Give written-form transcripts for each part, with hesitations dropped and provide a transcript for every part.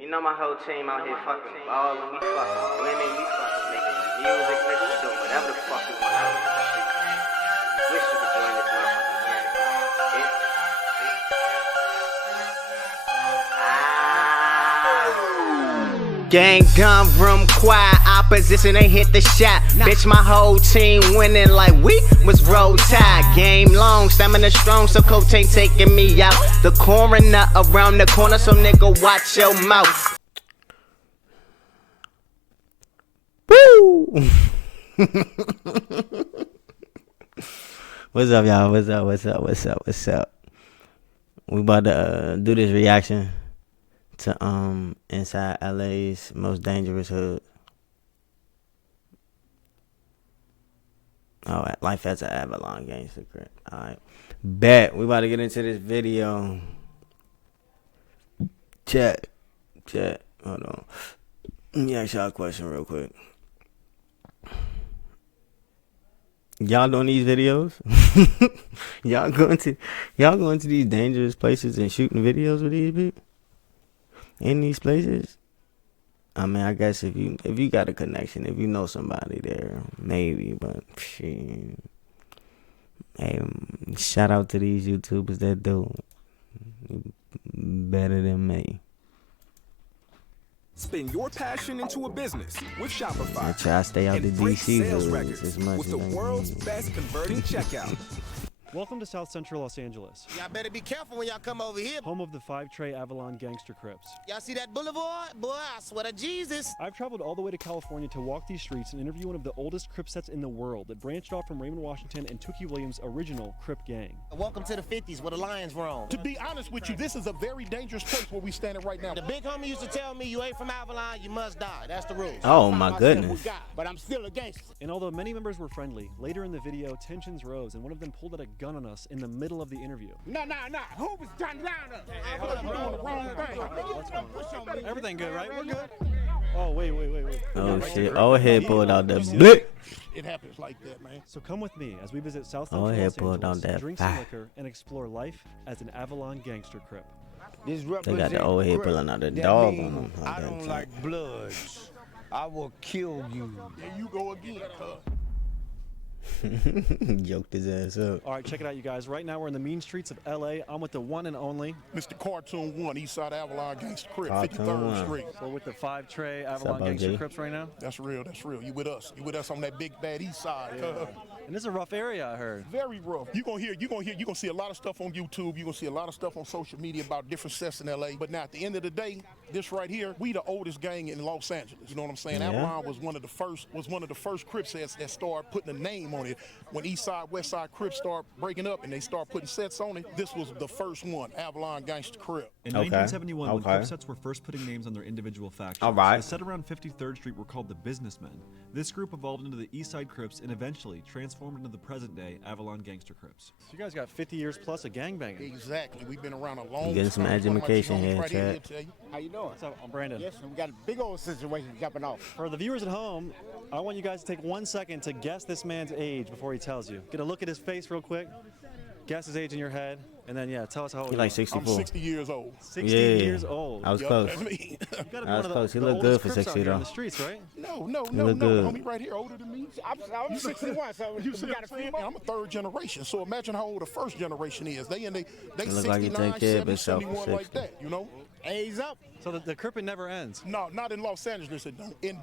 You know my whole team out here fucking balling, we fucking winning, we fucking making music, nigga, we doing whatever the fuck we want out in the street. Wish you could join this motherfucking gang. Gang gun room quiet, opposition they hit the shot. Bitch, my whole team winning like we was roll tide. Game long, stamina strong, so coach ain't taking me out. The coroner around the corner, so nigga watch your mouth. Woo! What's up, y'all? What's up? We about to do this reaction to inside LA's most dangerous hood. Oh, life as an Avalon Gangster Crip. Alright. Bet. We about to get into this video. Chat. Hold on. Let me ask y'all a question real quick. Y'all doing these videos? y'all going to these dangerous places and shooting videos with these people? In these places? I mean, I guess if you got a connection, if you know somebody there, maybe, but shit. Hey, shout out to these YouTubers that do better than me. Spin your passion into a business with Shopify. I try to stay out the DC sales hoods records as much with as the I world's can. best converting checkout. Welcome to South Central Los Angeles, Y'all better be careful when y'all come over here. home of the 5 Trey Avalon Gangster Crips. Y'all see that boulevard? Boy, I swear to Jesus. I've traveled all the way to California to walk these streets and interview one of the oldest Crip sets in the world that branched off from Raymond Washington and Tookie Williams' original Crip gang. Welcome to the 50s where the Lions roam. To be honest with you, this is a very dangerous place where we standing right now. The big homie used to tell me, you ain't from Avalon, you must die. That's the rule. Oh my goodness. But I'm still a gangster. And although many members were friendly, later in the video, tensions rose and one of them pulled out a gun on us in the middle of the interview. No. Who was trying down us? You're doing the wrong thing. Everything good, right? We're good. Oh, wait. Oh shit. Old head pulled out the blick. It happens like that, man. So come with me as we visit South Oh, Central yeah, Los pulled out Angeles, that drink some fire. liquor, and explore life as an Avalon Gangster Crip. This They got the old head pulling out the dog on them. I don't like bloods. I will kill you. There you go again, cuz. Joked his ass up. All right, check it out, you guys. Right now, we're in the mean streets of LA. I'm with the one and only. Mr. Cartoon 1, Eastside Avalon Gangster Crip, Cartoon 53rd 1. Street. We're with the 5 Trey Avalon up, Gangster OG? Crips right now. That's real. You with us. You with us on that big bad east side, cuz. And this is a rough area, I heard. Very rough. You're gonna see a lot of stuff on YouTube. You're gonna see a lot of stuff on social media about different sets in LA. But now at the end of the day, this right here, we the oldest gang in Los Angeles. You know what I'm saying? Yeah. Avalon was one of the first Crip sets that started putting a name on it. When East Side, West Side Crips start breaking up and they start putting sets on it, this was the first one, Avalon Gangster Crip. In Okay. 1971, when Okay. Crip sets were first putting names on their individual factions, All right. the set around 53rd Street were called the Businessmen. This group evolved into the East Side Crips and eventually transformed into the present-day Avalon Gangster Crips. So you guys got 50 years plus of gangbanging. Exactly. We've been around a long time. Getting some One of my education homies here, right Chad. he'll tell you. How you doing? What's up? I'm Brandon. Yes, we got a big old situation jumping off. For the viewers at home, I want you guys to take 1 second to guess this man's age before he tells you. Get a look at his face real quick. Guess his age in your head. And then, yeah, tell us how old He you like are. 64. I'm 60 years old. 60 Yeah. years old. I was Yup, close. that's me. You gotta be I was one of close. He the looked oldest good for Crips out 60 here in though. the streets, right? No. look good. Homie right here older than me. I'm 61, so You we see got what a I'm saying? few And I'm a third generation, so imagine how old the first generation is. They look 69, like he take care of 70, himself 71 for like 60. that, you know? A's up. So the cripping never ends. No, not in Los Angeles. It don't. In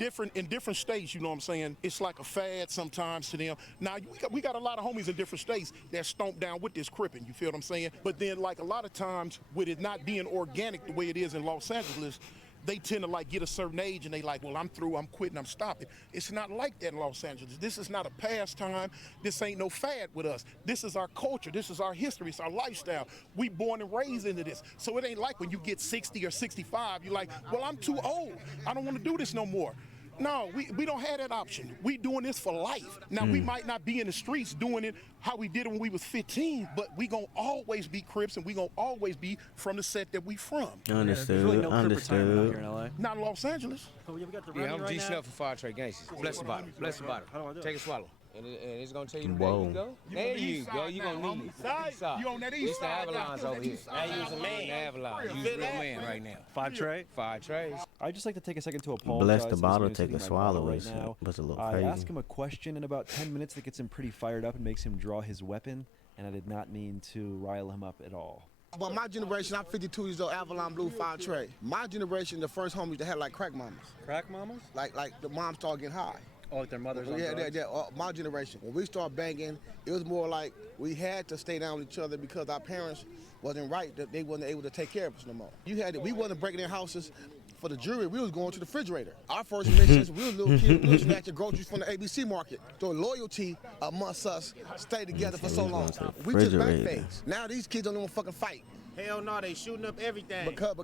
different states, you know what I'm saying? It's like a fad sometimes to them. Now we got a lot of homies in different states that stomp down with this cripping. You feel what I'm saying? But then like a lot of times with it not being organic the way it is in Los Angeles, they tend to like get a certain age and they like, well, I'm through, I'm quitting, I'm stopping. It's not like that in Los Angeles. This is not a pastime. This ain't no fad with us. This is our culture. This is our history. It's our lifestyle. We born and raised into this. So it ain't like when you get 60 or 65, you're like, well, I'm too old. I don't want to do this no more. No, we don't have that option. We doing this for life. Now, we might not be in the streets doing it how we did it when we was 15, but we gonna always be Crips and we gonna always be from the set that we from. There's Understood. really no Crip retirement out here Understood. in LA. Not in Los Angeles. Oh, yeah, we got the Yeah, Remy I'm right G now. Snell for 5 Trey Gangsters. Bless the bottle. Bless the bottle. How do I do it? Take a swallow. And it's gonna tell you Whoa. where you go. There you go. You gonna need it. East side. You on that It's east the side? Avalons over here. Now you's a man. Avalon. You's a real man right now. 5 tray. 5 trays. I'd just like to take a second to apologize. Bless to the this bottle, man take sitting a in my bottle swallow. right now. Was a little I crazy. asked him a question in about 10 minutes that gets him pretty fired up and makes him draw his weapon, and I did not mean to rile him up at all. But my generation, I'm 52 years old, Avalon Blue 5 Trey. My generation, the first homies that had like crack mamas. Crack mamas? Like the moms started getting high. Oh, like their mothers on Yeah, drugs? my generation. When we started banging, it was more like we had to stay down with each other because our parents wasn't right, that they wasn't able to take care of us no more. We wasn't breaking their houses for the jewelry, we was going to the refrigerator. Our first missions, we was little kids, we was snatching groceries from the ABC market. So loyalty amongst us stayed together for so we was long. going to the We just back refrigerator. phase. Now these kids don't even fucking fight. Hell no, they shooting up everything. Because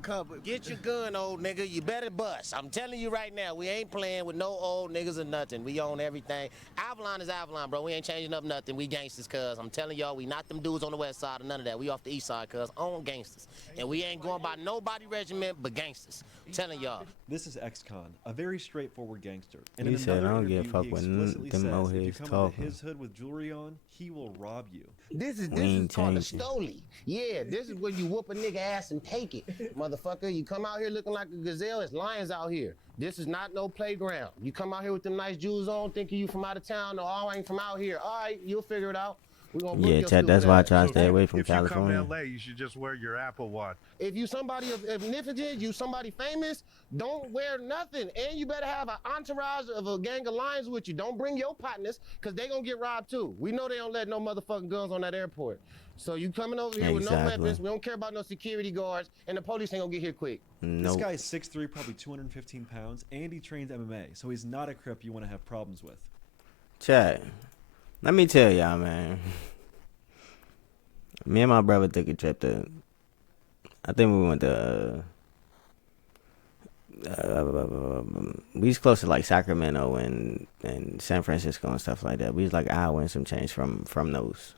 Get your gun, old nigga. You better bust. I'm telling you right now, we ain't playing with no old niggas or nothing. We own everything. Avalon is Avalon, bro. We ain't changing up nothing. We gangsters, cuz. I'm telling y'all, we not them dudes on the west side or none of that. We off the east side, cuz. Own gangsters. And we ain't going by nobody regiment but gangsters. I'm telling y'all. This is Ex-Con, a very straightforward gangster. And He in said, another "I don't give a interview, fuck he what explicitly them says, old if you heads come talking." into his hood with jewelry on, he will rob you. This is We ain't called a changing. stoley. Yeah, this is where you whoop a nigga ass and take it. Motherfucker, you come out here looking like a gazelle, it's lions out here. This is not no playground. You come out here with them nice jewels on, thinking you from out of town. No, I ain't from out here. All right, you'll figure it out. We gonna book Yeah, your Chad, that's stupid why I ass. try to stay away from If you come California. to LA, you should just wear your Apple Watch. If you somebody of significance, you somebody famous, don't wear nothing. And you better have an entourage of a gang of lions with you. Don't bring your partners, because they gonna get robbed too. We know they don't let no motherfucking guns on that airport. So you coming over here with no Exactly. weapons, we don't care about no security guards, and the police ain't gonna get here quick. This Nope. guy is 6'3", probably 215 pounds, and he trains MMA, so he's not a crip you want to have problems with. Chad, let me tell y'all, man. Me and my brother took a trip to, I think we went to, we was close to like Sacramento and San Francisco and stuff like that. We was like an hour and some change from those.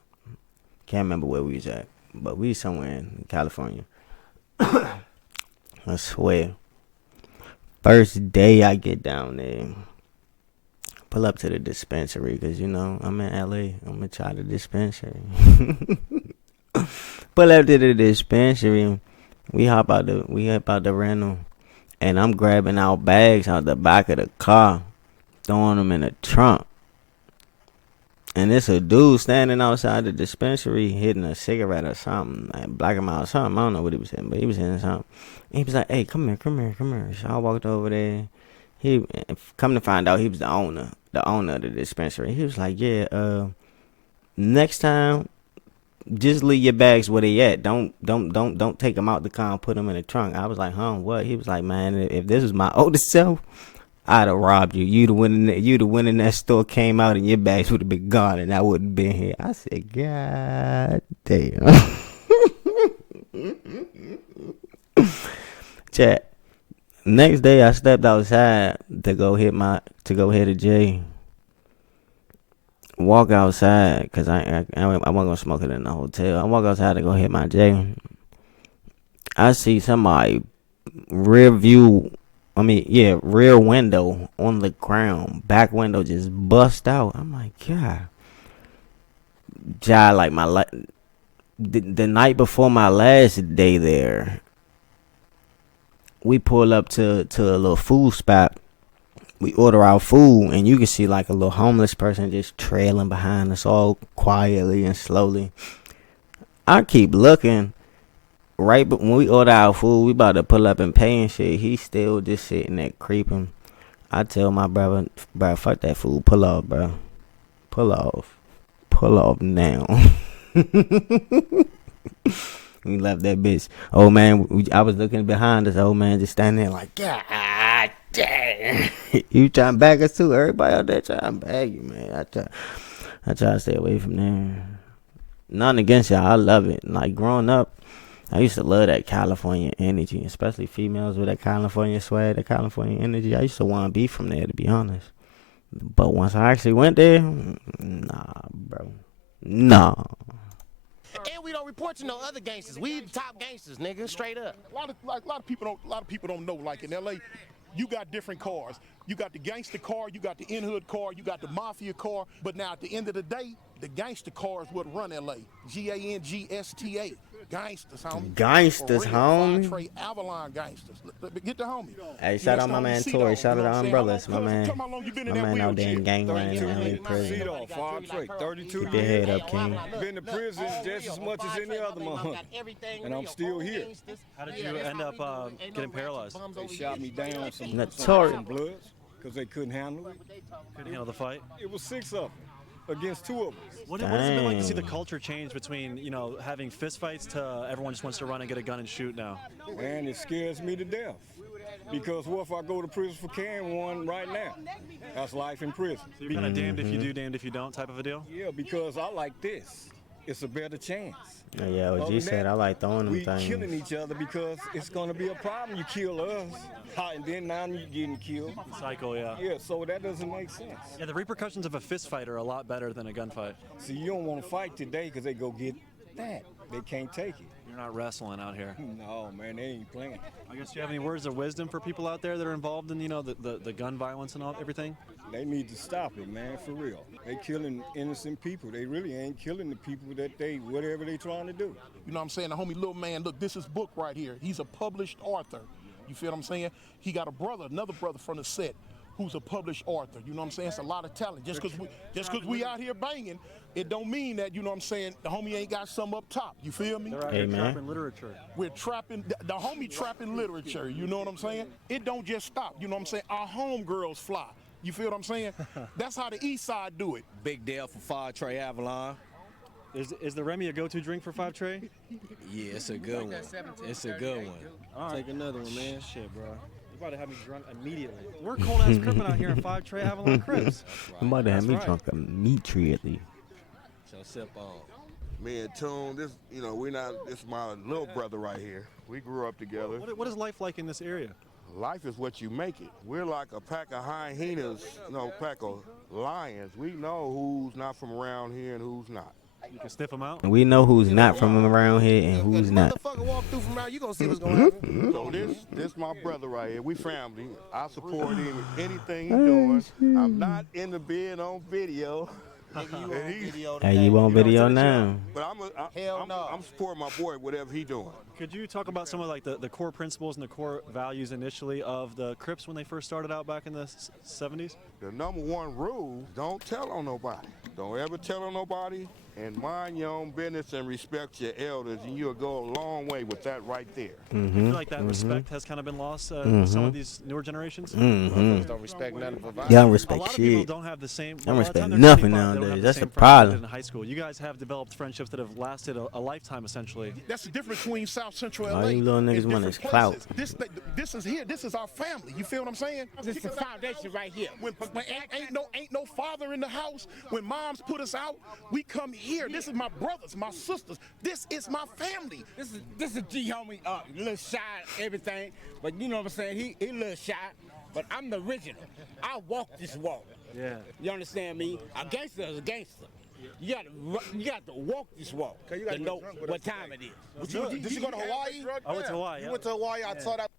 Can't remember where we was at, but we was somewhere in California. I swear. First day I get down there, pull up to the dispensary, because, you know, I'm in LA. I'm going to try the dispensary. Pull up to the dispensary. We hop out the rental, and I'm grabbing out bags out the back of the car, throwing them in the trunk. And it's a dude standing outside the dispensary hitting a cigarette or something, like blacking him out or something. I don't know what he was hitting, but he was hitting something. And he was like, "Hey, come here." So I walked over there. He come to find out he was the owner of the dispensary. He was like, "Yeah, next time, just leave your bags where they at. Don't take them out the car and put them in the trunk." I was like, "Huh, what?" He was like, "Man, if this was my oldest self, I'd have robbed you. You'd have went in that store, came out, and your bags would have been gone, and I wouldn't been here." I said, "God damn." Chat. Next day, I stepped outside to go hit a J. Walk outside, because I wasn't going to smoke it in the hotel. I walk outside to go hit my J. I see somebody rear window on the ground. Back window just bust out. I'm like, God. Like the night before my last day there, we pull up to a little food spot. We order our food, and you can see like a little homeless person just trailing behind us all quietly and slowly. I keep looking. Right, but when we order our food, we about to pull up and pay and shit. He's still just sitting there creeping. I tell my brother, "Bro, fuck that food. Pull off, bro. Pull off now." We left that bitch. Old man, I was looking behind us. Old man just standing there like, God damn. You trying to bag us too? Everybody out there trying to bag you, man. I try to stay away from there. Nothing against y'all. I love it. Like, growing up, I used to love that California energy, especially females with that California swag, that California energy. I used to want to be from there, to be honest. But once I actually went there, nah, bro. Nah. And we don't report to no other gangsters. We the top gangsters, nigga, straight up. A lot of people don't know. Like in LA, you got different cars. You got the gangster car, you got the in-hood car, you got the mafia car. But now at the end of the day, the gangster car is what run LA. Gangsta. Gangsters, homie. Gangsters, For real. homie. Five Trey Avalon gangsters. Get the homie. Hey, shout out my man Tori. Shout out to Umbrellas. My man. Tell me how long you been in My that man out there in wheelchair. gangland and LA prison. Cedar, Five Trey, 32 Keep your head up, King. Been to prison just as much as any other motherfucker. And I'm still here. How did you end up getting paralyzed? They shot me down some Notorious. bloods because they couldn't handle it. Couldn't handle the fight? It was 6 of them against 2 of us. What has it been like to see the Dang. culture change between, you know, having fist fights to everyone just wants to run and get a gun and shoot now? Man, it scares me to death. Because what if I go to prison for carrying one right now? That's life in prison. So you're kind of damned if you do, damned if you don't type of a deal? Yeah, because I like this. It's a better chance. Oh, yeah, what Other you than said, that, I like throwing them we killing things. each other because it's going to be a problem. You kill us, and then now you're getting killed. Cycle, yeah. Yeah, so that doesn't make sense. Yeah, the repercussions of a fist fight are a lot better than a gunfight. See, you don't want to fight today because they go get that. They can't take it. You're not wrestling out here. No, man, they ain't playing. I guess you have any words of wisdom for people out there that are involved in, you know, the gun violence and all everything? They need to stop it, man, for real. They killing innocent people. They really ain't killing the people that they, whatever they trying to do. You know what I'm saying? The homie little man, look, this is book right here. He's a published author. You feel what I'm saying? He got a brother, another brother from the set, who's a published author. You know what I'm saying? It's a lot of talent. Just because we out here banging, it don't mean that, you know what I'm saying, the homie ain't got some up top. You feel me? They're out Hey, here man. trapping literature. We're trapping, the homie trapping literature. You know what I'm saying? It don't just stop. You know what I'm saying? Our homegirls fly. You feel what I'm saying? That's how the East Side do it. Big deal for Five Trey Avalon. Is the Remy a go-to drink for 5 Trey? Yeah, it's a good one. It's a good one. All right. Take another one, man. Shit, bro. You're about to have me drunk immediately. We're cold-ass crippin' out here in 5 Trey Avalon Crips. I'm about to have me That's right. drunk immediately. So sip on. Me and Tune, this, you know, this is my little brother right here. We grew up together. What is life like in this area? Life is what you make it. We're like a pack of hyenas, pack of lions. We know who's not from around here and who's not. You can sniff them out? And we know who's not from around here and who's not. Motherfucker walk through from around, you gonna see what's gonna happen. So this my brother right here. We family. I support him with anything he's doing. I'm not in the bed on video. Hey, you on video now? But I'm supporting my boy, whatever he doing. Could you talk about some of like the core principles and the core values initially of the Crips when they first started out back in the 70s? The number one rule, don't tell on nobody. Don't ever tell on nobody, and mind your own business and respect your elders, and you'll go a long way with that right there. I feel like that respect has kind of been lost with some of these newer generations. Don't respect nothing for violence. Y'all don't A respect lot of people shit. don't have the same. Don't by the respect time they're nothing 25, they don't nowadays. have That's same the friends they did problem. in high school. You guys have developed friendships that have lasted a lifetime, essentially. That's the difference between South Central All LA. you little niggas and want different is clout. places. This is here. This is our family. You feel what I'm saying? This is the foundation right here. When ain't no father in the house. When moms put us out, we come here. This is my brothers, my sisters. This is my family. This is G homie, a little shy, everything, but you know what I'm saying? He a little shy, but I'm the original. I walk this walk. Yeah. You understand me? A gangster is a gangster. You got to walk this walk to know what time it is. Did you go to Hawaii? I went to Hawaii. You went to Hawaii. I saw that.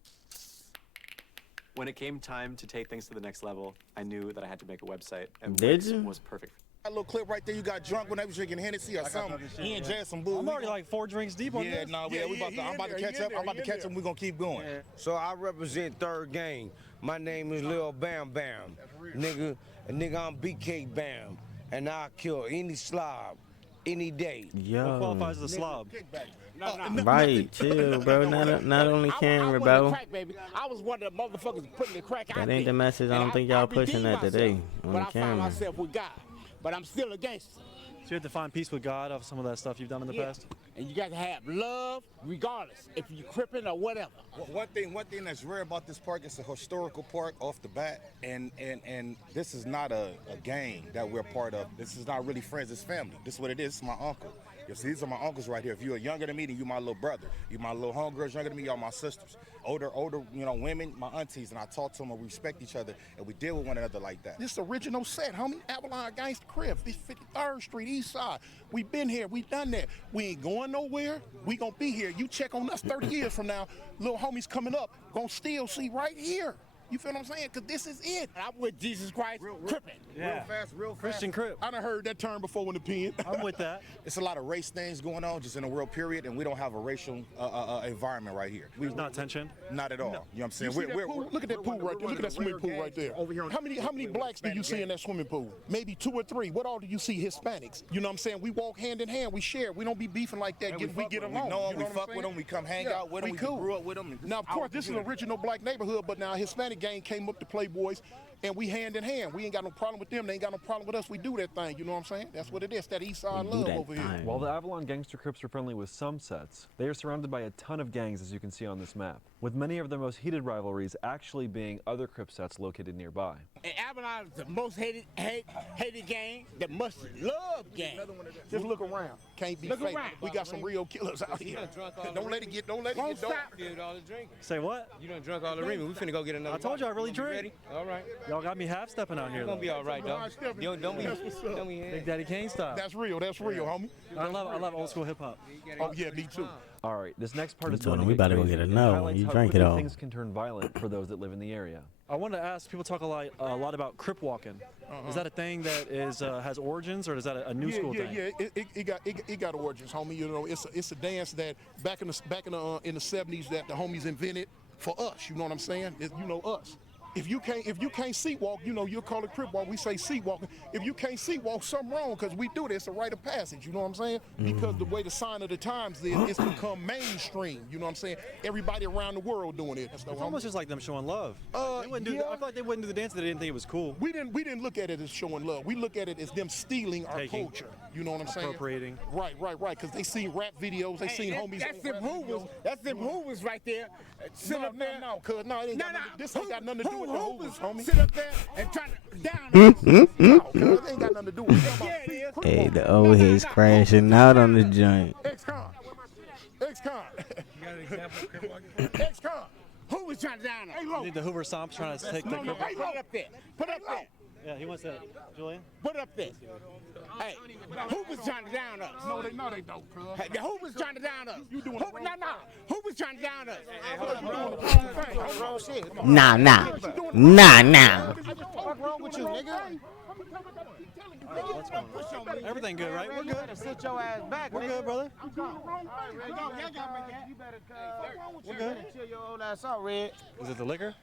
When it came time to take things to the next level, I knew that I had to make a website, and Did Wix you? was perfect. That little clip right there, you got drunk when they was drinking Hennessy or something. He and Jay some boo. I'm already like 4 drinks deep on this. I'm about to catch up. I'm about to catch him. We're gonna keep going. So I represent Third Gang. My name is Lil Bam Bam. Nigga, I'm BK Bam. And I'll kill any slob, any day. What Yo. qualifies as a slob? Right, chill, bro. Not only camera, bro. Crack, baby. I was one of the motherfuckers putting the crack out That there. ain't the message. I don't think y'all pushing that today on But the I found camera. myself with God. But I'm still a gangster. So you have to find peace with God of some of that stuff you've done in the past? And you got to have love regardless if you crippin' or whatever. One thing that's rare about this park, it's a historical park off the bat, and this is not a gang that we're part of. This is not really friends, it's family. This is what it is. It's my uncle. You see, these are my uncles right here. If you're younger than me, then you're my little brother. You my little homegirls younger than me, y'all my sisters. Older, women, my aunties, and I talk to them and we respect each other, and we deal with one another like that. This original set, homie. Avalon Gangsta Crib, 53rd Street, East Side. We been here, we done that. We ain't going nowhere. We gonna be here. You check on us 30 years from now, little homies coming up, gonna still see right here. You feel what I'm saying? Because this is it. I'm with Jesus Christ, Crippin'. Yeah. Real fast. Christian Crip. I done heard that term before in the pen. I'm with that. It's a lot of race things going on just in the world, period, and we don't have a racial environment right here. There's not tension? Not at all. You know what I'm saying? You see that pool? Look at that pool right there. Look at that swimming pool right there. How many blacks do you see in that swimming pool? Maybe 2 or 3. What all do you see? Hispanics. You know what I'm saying? We walk hand in hand. We share. We don't be beefing like that. We get along. We know them, You we fuck with them, we come hang out with them, we grew up with them. Now, of course, this is an original black neighborhood, but now a Hispanic gang came up to Playboys, and we hand in hand. We ain't got no problem with them. They ain't got no problem with us. We do that thing. You know what I'm saying? That's what it is. That East Side love over here. While the Avalon Gangster Crips are friendly with some sets, they are surrounded by a ton of gangs, as you can see on this map, with many of their most heated rivalries actually being other Crip sets located nearby. And Avalon is the most hated gang, the most loved gang. Just look around. Can't be Look fake. around. We got some real killers out here. Don't let it get Won't dark. stop. Say what? You done drunk all the Remy. We finna go get another. I told you I really bottle. You drink. ready? All right. Y'all got me half stepping out here. You're gonna be all right, though. Don't be. Big Daddy Kane style. That's real, homie. I love old school hip hop. Oh yeah, me too. All right, this next part is told going him to we about to go crazy get a and no. highlights You how drank it quickly all. Things can turn violent for those that live in the area. I wanted to ask, people talk a lot about Crip walking. Is that a thing that is has origins, or is that a new school thing? Yeah. It got origins, homie. You know, it's a dance that back in the 70s that the homies invented for us. You know what I'm saying? You know us. If you can't seat walk, you know, you'll call it crip walk. We say seat walking. If you can't seat walk, something wrong, because we do this, it's a rite of passage. You know what I'm saying? Because the way the sign of the times is, it's become mainstream. You know what I'm saying? Everybody around the world doing it. It's almost just like them showing love. They wouldn't do. I feel like they wouldn't do the dance if they didn't think it was cool. We didn't look at it as showing love. We look at it as them stealing our Taking, culture. You know what I'm saying? Appropriating. Right. Because they seen rap videos. They seen homies. That's them Hoovers. That's them Hoovers right there. Sit up there. This ain't got nothing to do with the Hoovers, homie. Sit up there and try to down. It ain't got nothing to do with it. Hey, the old head's crashing out on the joint. Ex-con. You got an example of crip walking? Ex-con. Who was trying to down us? You think the Hoover Stomps trying to take the Crip? Put it up there. Put it up there. Yeah, he wants that. Julian? Put it up there. Hey, who was trying to down us? No, they don't, cuz. Hey, who was trying to down us? You doing Who was trying to down us? Nah. What's wrong with you, nigga? Everything good, right? We're good. Sit your ass back. We're good, brother. We're good. Chill your old ass out, Red. Is it the liquor?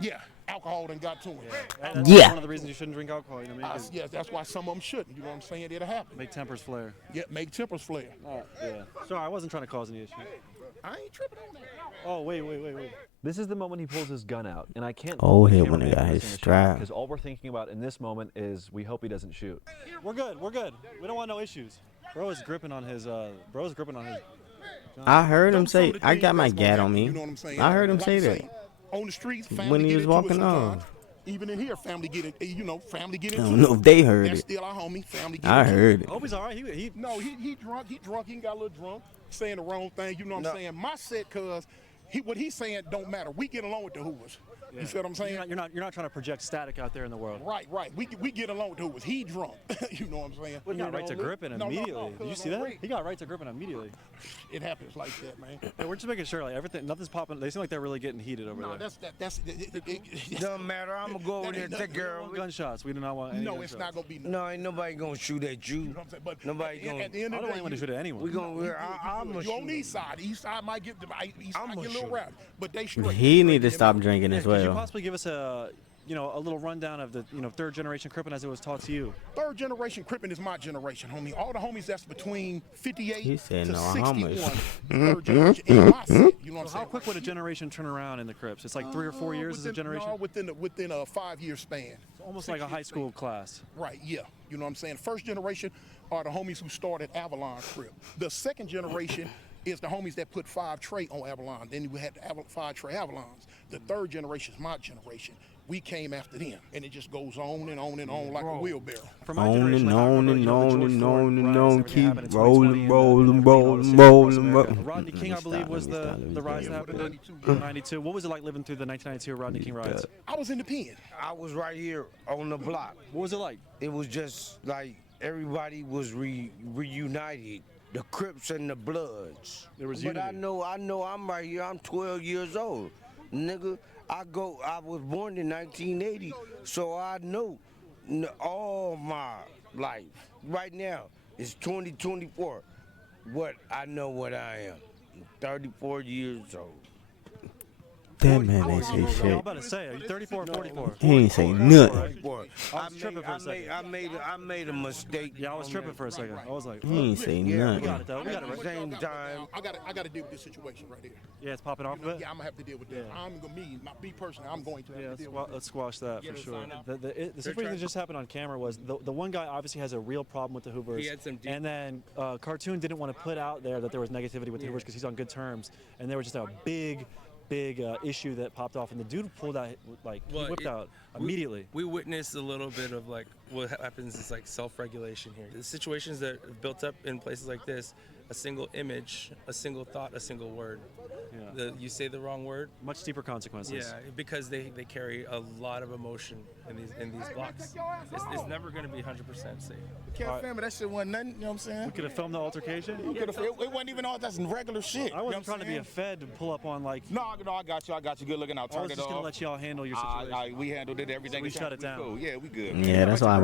Yeah, alcohol done got to him. That's Yeah. one of the reasons you shouldn't drink alcohol. You know what I mean? 'Cause Yes, that's why some of them shouldn't. You know what I'm saying? It'll happen. make tempers flare. Yeah, make tempers flare. Yeah. Sorry, I wasn't trying to cause any issue. I ain't tripping on that. Oh, wait. This is the moment he pulls his gun out, and I can't. Oh, blame the hit when he cameraman got for his missing the shot, strap. because all we're thinking about in this moment is we hope he doesn't shoot. We're good. We don't want no issues. Bro is gripping on his. I heard him say, I got my gat on me. You know what I'm saying? I heard him Like say you that. On the streets, family When he get was into it walking sometimes. off. Even in here, family get it. Family get I into it. don't know if they heard That's it. still our homie. Family get I into heard it. Oh, he's all right. He He drunk. He got a little drunk, saying the wrong thing. You know what I'm saying? My set, cuz what he's saying don't matter. We get along with the Hoovers. You see what I'm saying? You're not trying to project static out there in the world. Right. We get along with the Hoovers. He drunk. You know what I'm saying? He got right to gripping immediately. Did you see that? Wait. He got right to gripping immediately. It happens like that, man. Hey, we're just making sure, like everything, nothing's popping. They seem like they're really getting heated over No, there. that's. Doesn't matter. I'm gonna go over there and take care of it. Gunshots. We do not want any No, gunshots. it's not gonna be. No, ain't nobody gonna shoot at you. You know what I'm saying? But Nobody gonna. at the end I of don't the day, want to shoot at anyone. We gonna. I'm gonna you on shoot. east side. East side might get east side I'ma get a little shoot. rowdy, but they straight. He need to stop drinking as Could you well. possibly give us a little rundown of the third generation Crippin' as it was taught to you? Third generation Crippin' is my generation, homie. All the homies that's between 58 He said to no 61. homies. Third generation. In my set, you know what I'm So how saying? quick would a generation turn around in the Crips? It's like 3 or 4 years as a generation. No, within a 5-year span. It's almost like a high school class. Right, yeah. You know what I'm saying? First generation are the homies who started Avalon Crip. The second generation is the homies that put 5 Trey on Avalon. Then we had the 5 Trey Avalons. The third generation is my generation. We came after them, and it just goes on and on and on like a wheelbarrow. For my On generation, and like, I on remember, and the on George and Floyd on and riots on. that Keep happened in 2020 rolling, and rolling, the rolling, across rolling, America. rolling. Rodney King, I believe, was the rise that happened in 92. What was it like living through the 1992 Rodney King riots? I was in the pen. I was right here on the block. What was it like? It was just like everybody was reunited. The Crips and the Bloods. There was but unity. I know I'm right here. I'm 12 years old. Nigga, I was born in 1980, so I know all my life. Right now, it's 2024. I know what I am. I'm 34 years old. That man ain't say I'm shit. about to say, are you 34 or 44? He ain't say nothing. I was tripping for a second. I made a mistake. Yeah, I was tripping for a second. I was like, He ain't say we nothing. got it though. We got it At the right. same time, I got to deal with this situation right here. Yeah, it's popping off a bit. Yeah, I'm gonna have to deal with that. I'm gonna me personally, I'm going to have Yeah, to deal with let's squash that for sure. The situation that just happened on camera was the one guy obviously has a real problem with the Hoovers. He had some deep- And then Cartoon didn't want to put out there that there was negativity with the Hoovers because he's on good terms. And there was just a big issue that popped off, and the dude pulled out, like, he whipped out immediately. We witnessed a little bit of like what happens is like self-regulation here. The situations that have built up in places like this, a single image, a single thought, a single word. Yeah. You say the wrong word. Much deeper consequences. Yeah, because they carry a lot of emotion in these blocks. It's never going to be 100% safe. Can't family, that shit wasn't nothing, you know what I'm saying? We could have filmed the altercation. It wasn't even all that's regular shit. I wasn't trying to be a fed to pull up on like. No, I got you. Good looking. I'll I turn was it just off. gonna let y'all handle your situation. We handled it. Everything. So we shut it down. Cool. Yeah, we good. Yeah, that's why I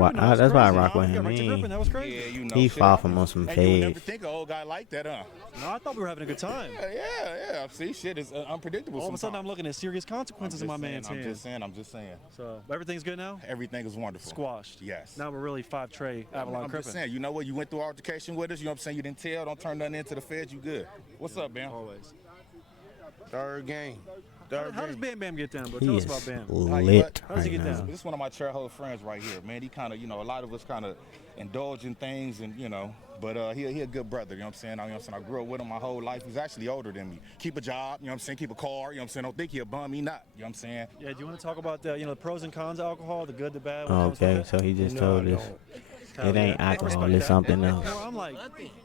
rock with him. That was crazy. Yeah, you know. He shit. fought for him on some And you would never fades. think an old guy like that, huh? No, I thought we were having a good time. Yeah. See, shit is unpredictable. All of a sudden, I'm looking at serious consequences in my man's I'm hands. just saying. So everything's good now. Everything is wonderful. Squashed. Yes. Now we're really 5 tray Avalon I'm Crippin'. just saying. You know what? You went through altercation with us. You know what I'm saying? You didn't tell. Don't turn nothing into the feds. You good? What's up, Bam? Always. third game. How does Bam Bam get down, bro? He Tell us is about Bam. lit How does he right get now. down? This is one of my childhood friends right here, man. He kind of, a lot of us kind of indulge in things, and but he a good brother. You know what I'm saying? I grew up with him my whole life. He's actually older than me. Keep a job. You know what I'm saying? Keep a car. You know what I'm saying? Don't think he a bum. He not. You know what I'm saying? Yeah. Do you want to talk about the pros and cons of alcohol, the good, the bad? what comes Okay, with so he just told us it ain't I alcohol, respect it's that. something else. Bro,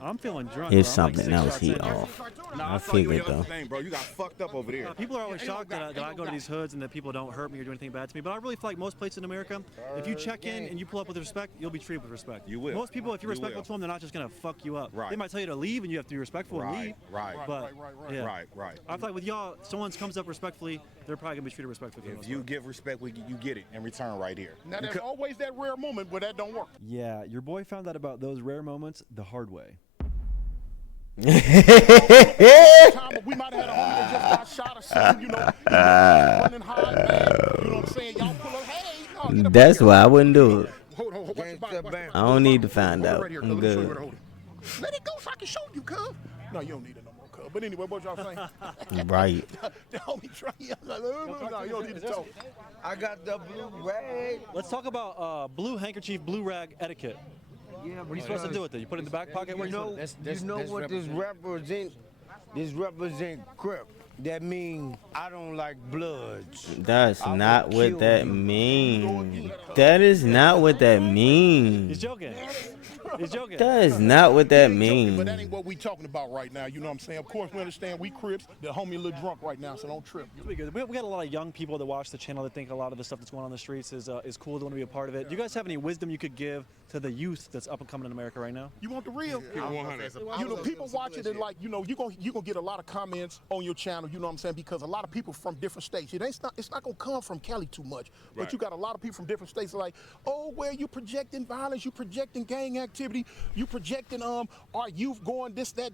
I'm feeling drunk. It's bro. I'm like something 6 else. shots He in. off. Nah, I saw you figured the other though. thing, bro. You got fucked up over there. People are always shocked that I go to these hoods and that people don't hurt me or do anything bad to me. But I really feel like most places in America, if you check in and you pull up with respect, you'll be treated with respect. You will. Most people, if you're You respectful will. to them, they're not just gonna fuck you up. Right. They might tell you to leave and you have to be respectful and leave. Right. But yeah. Right. I feel like with y'all, someone comes up respectfully, they're probably gonna be treated respectfully. For the If most you part. give respect, you get it in return right here. Now, there's always that rare moment where that don't work. Yeah, your boy found out about those rare moments the hard way. We might have had a homie that just got shot or something, running high, man. You know what I'm saying? Y'all pull up, hey, no, get up That's here. why I wouldn't do it. Hold on, watch your body, watch your I don't need to find Hold it out. right here, I'm cuz. Let me show you where good. to hold it. Let it go so I can show you, cuz. No, you don't need it no more, cuz. But anyway, what y'all saying? Right. The homie trying, no, you don't need to talk. I got the blue rag. Let's talk about blue handkerchief, blue rag etiquette. Yeah, What are you supposed to do with it? You put it in the back pocket? Where You you know, put it? you know what this represent? This represent Crip. That means I don't like bloods. That's I will not what kill that you. means. That is not what that He's means. joking. He's joking. That is not what that But that means. ain't what we talking about right now. You know what I'm saying? Of course, we understand we Crips. The homie a little drunk right now, so don't trip. We got a lot of young people that watch the channel that think a lot of the stuff that's going on in the streets is cool. They want to be a part of it. Do you guys have any wisdom you could give to the youth that's up and coming in America right now? You want the real? People watch it and you gonna get a lot of comments on your channel. You know what I'm saying? Because a lot of people from different states. It's not gonna come from Cali too much. But you got a lot of people from different states like, oh, well, you projecting violence, you projecting gang activity, you projecting our youth going this, that,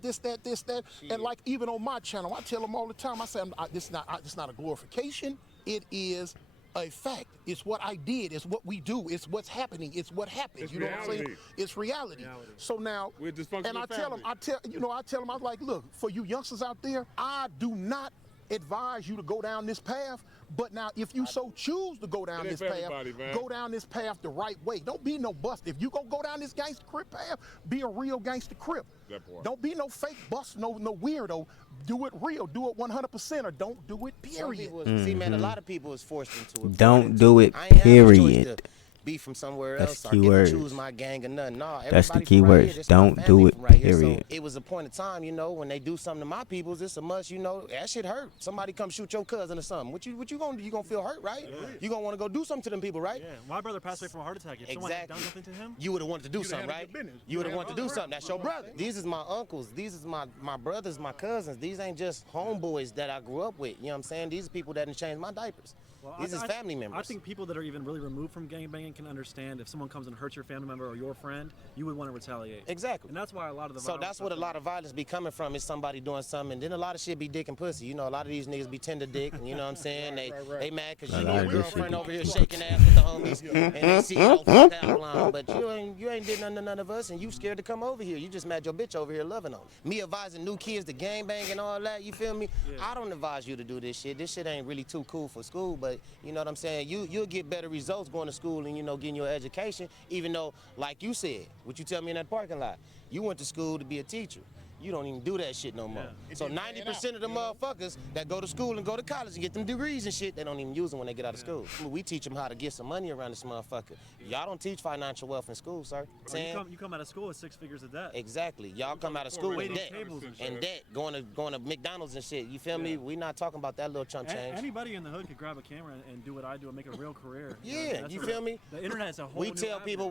and like even on my channel, I tell them all the time. I say this is not a glorification. It is a fact. It's what I did. It's what we do. It's what's happening. It's what happens. It's you know what I'm saying? reality. It's reality. So now, We're a dysfunctional and I tell them, family. I was like, look, for you youngsters out there, I do not advise you to go down this path. But now, if you so choose to go down It ain't this for path, everybody, man. go down this path the right way. Don't be no bust. If you gonna go down this gangster Crip path, be a real gangster Crip. That part. Don't be no fake bust, no weirdo. Do it real. Do it 100%, or don't do it. Period. See, man, a lot of people is forced into it. Don't do it, I ain't have a choice period. be from somewhere That's else the or key get words. to choose my gang or nothing. No, That's the everybody key from right words. here, this my Don't family do it, from right here. So period. it was a point of time, you know, when they do something to my peoples, it's a must, you know, that shit hurt. Somebody come shoot your cousin or something. What you gonna do? You gonna feel hurt, right? You gonna want to go do something to them people, right? Yeah, my brother passed away from a heart attack. If someone had done something to him, you would have wanted to do something, right? You would have wanted to do something. That's your brother. These is my uncles. These is my brothers, my cousins. These ain't just homeboys that I grew up with. You know what I'm saying? These are people that done changed my diapers. well, These is family members. I think people that are even really removed from gangbanging can understand if someone comes and hurts your family member or your friend, you would want to retaliate. Exactly. And that's why a lot of the So violence that's what a lot of violence be coming from, is somebody doing something, and then a lot of shit be dick and pussy. You know, a lot of these niggas be tender dick, you know what I'm saying? They mad because you know your girlfriend over here shaking ass with the homies, and they see you fuck Avalon, but you ain't did nothing to none of us, and you scared to come over here. You just mad your bitch over here loving on. Me advising new kids to gangbang and all that, you feel me? I don't advise you to do this shit. This shit ain't really too cool for school, but you know what I'm saying? You'll get better results going to school and, you know, getting your education, even though, like you said, what you tell me in that parking lot, you went to school to be a teacher. You don't even do that shit no more. So 90% of the motherfuckers that go to school and go to college and get them degrees and shit, they don't even use them when they get out of school. I mean, we teach them how to get some money around this motherfucker. Y'all don't teach financial wealth in school, sir. You come out of school with 6 figures of debt. Exactly. Y'all come out of school in debt. In debt, going to McDonald's and shit. You feel me? We not talking about that little chump change. Anybody in the hood could grab a camera and do what I do and make a real career. Yeah, you feel me? The internet is a whole We new tell avenue. people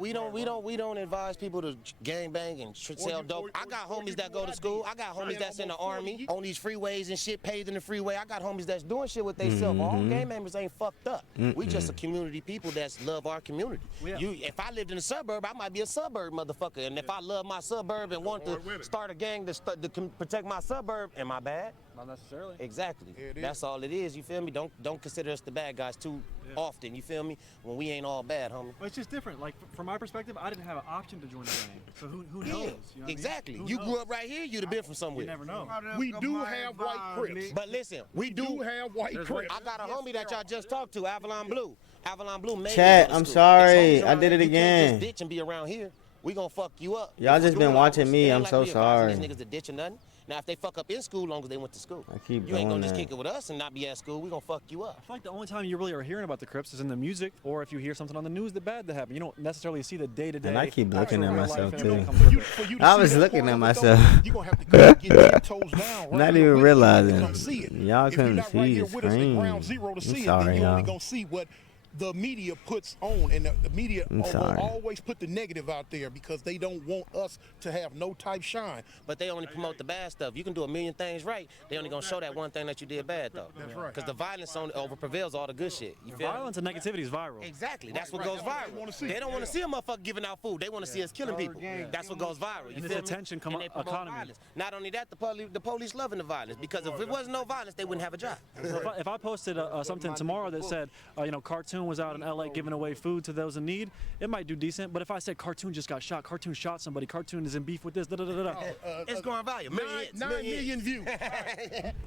we don't advise people to gang bang and sell dope. I got homies that go to school. I got homies that's in the army on these freeways and shit, paid in the freeway. I got homies that's doing shit with themselves. All gang members ain't fucked up. We just a community people that love our community. If I lived in a suburb, I might be a suburb motherfucker. And if I love my suburb and want to start a gang to protect my suburb, am I bad? Not necessarily. Exactly. That's all it is. You feel me? Don't consider us the bad guys too often. You feel me? When we ain't all bad, homie. Well, it's just different. Like from my perspective, I didn't have an option to join a gang. So who knows? You know what Exactly. I mean? You grew up right here. You'd have been from somewhere. You never know. We do have white Crips. But listen, we do have white Crips. I got a homie that y'all just talked to, Avalon Blue. Avalon Blue made Chat, me go to I'm school. sorry. His homies I did around it here. You can't again. just ditch and be around here. We gonna fuck you up. Y'all just been School watching hours. me. It ain't I'm like so we advising sorry. These niggas to ditch or nothing. Now, if they fuck up in school, long as they went to school. I keep You ain't doing gonna just that. kick it with us and not be at school. We gonna fuck you up. I feel like the only time you really are hearing about the Crips is in the music, or if you hear something on the news that bad that happened. You don't necessarily see the day-to-day. And I keep looking at actual real myself life too. and what comes with it. I was looking at myself. You gonna have to go get 10 toes down. Not even realizing. Come see it. Y'all If you're couldn't not right see here the with us at screen. ground zero to I'm see it, then sorry, you only y'all. gonna see what the media puts on, and the media I'm will sorry. always put the negative out there because they don't want us to have no type shine. But they only promote the bad stuff. You can do a million things right. They only gonna show that one thing that you did bad though. That's right. Because the violence over prevails all the good shit. You feel me? Violence and negativity is viral. Exactly. That's what goes viral. They don't want to see a motherfucker giving out food. They want to see us killing people. That's what goes viral. You And feel it's me? attention And they promote economy. violence. Not only that, the police loving the violence because if it wasn't no violence, they wouldn't have a job. So if I posted something tomorrow that said, Cartoon was out in LA giving away food to those in need, it might do decent. But if I said Cartoon just got shot, Cartoon shot somebody, Cartoon is in beef with this, It's going viral. 9 million views.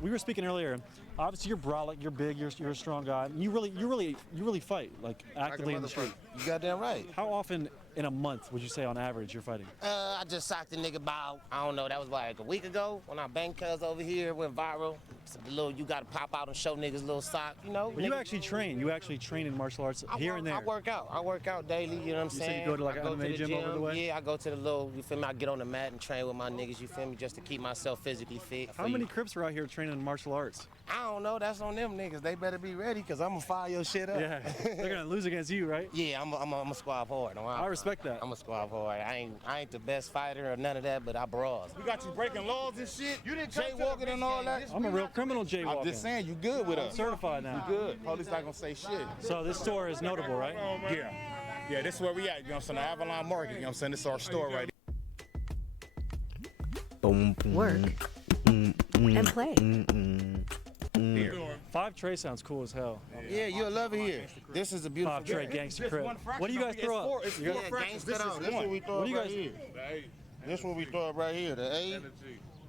We were speaking earlier. Obviously, you're brolic, you're big, you're a strong guy. You really fight like actively in the street. You goddamn right. How often in a month would you say on average you're fighting? I just socked a nigga about, I don't know, that was like a week ago when our bank cuz over here went viral. So the little, you gotta pop out and show niggas little sock, you know. But you actually train. You actually train in martial arts here and there. I work out daily, you know what I'm You said saying? you go to like I an go MMA to the gym over the way? Yeah, I go to the little, you feel me? I get on the mat and train with my niggas, you feel me? Just to keep myself physically fit. How many Crips are out here training in martial arts? I don't know, that's on them niggas. They better be ready because I'm gonna fire your shit up. Yeah, they're gonna lose against you, right? Yeah, I'm a squab hard. I respect that. I'm a squab hard. I ain't the best fighter or none of that, but I brawls. We got you breaking laws and shit. You didn't jaywalking and all that. I'm a real criminal jaywalking. I'm just saying, you good with us. I'm certified now. You good. Police not gonna say shit. So this store is notable, right? Yeah. Yeah, this is where we at. You know what I'm saying? The Avalon Market. You know what I'm saying? This is our store right Boom, boom, Work. and play. here. 5 Trey sounds cool as hell. Yeah, you'll love it here. This is a beautiful 5 Trey Gangsta Crip. What do you guys throw up? It's You four guys- fractions. This This is is one. one. We throw What do you up right guys- here. This what we throw up right here. The A,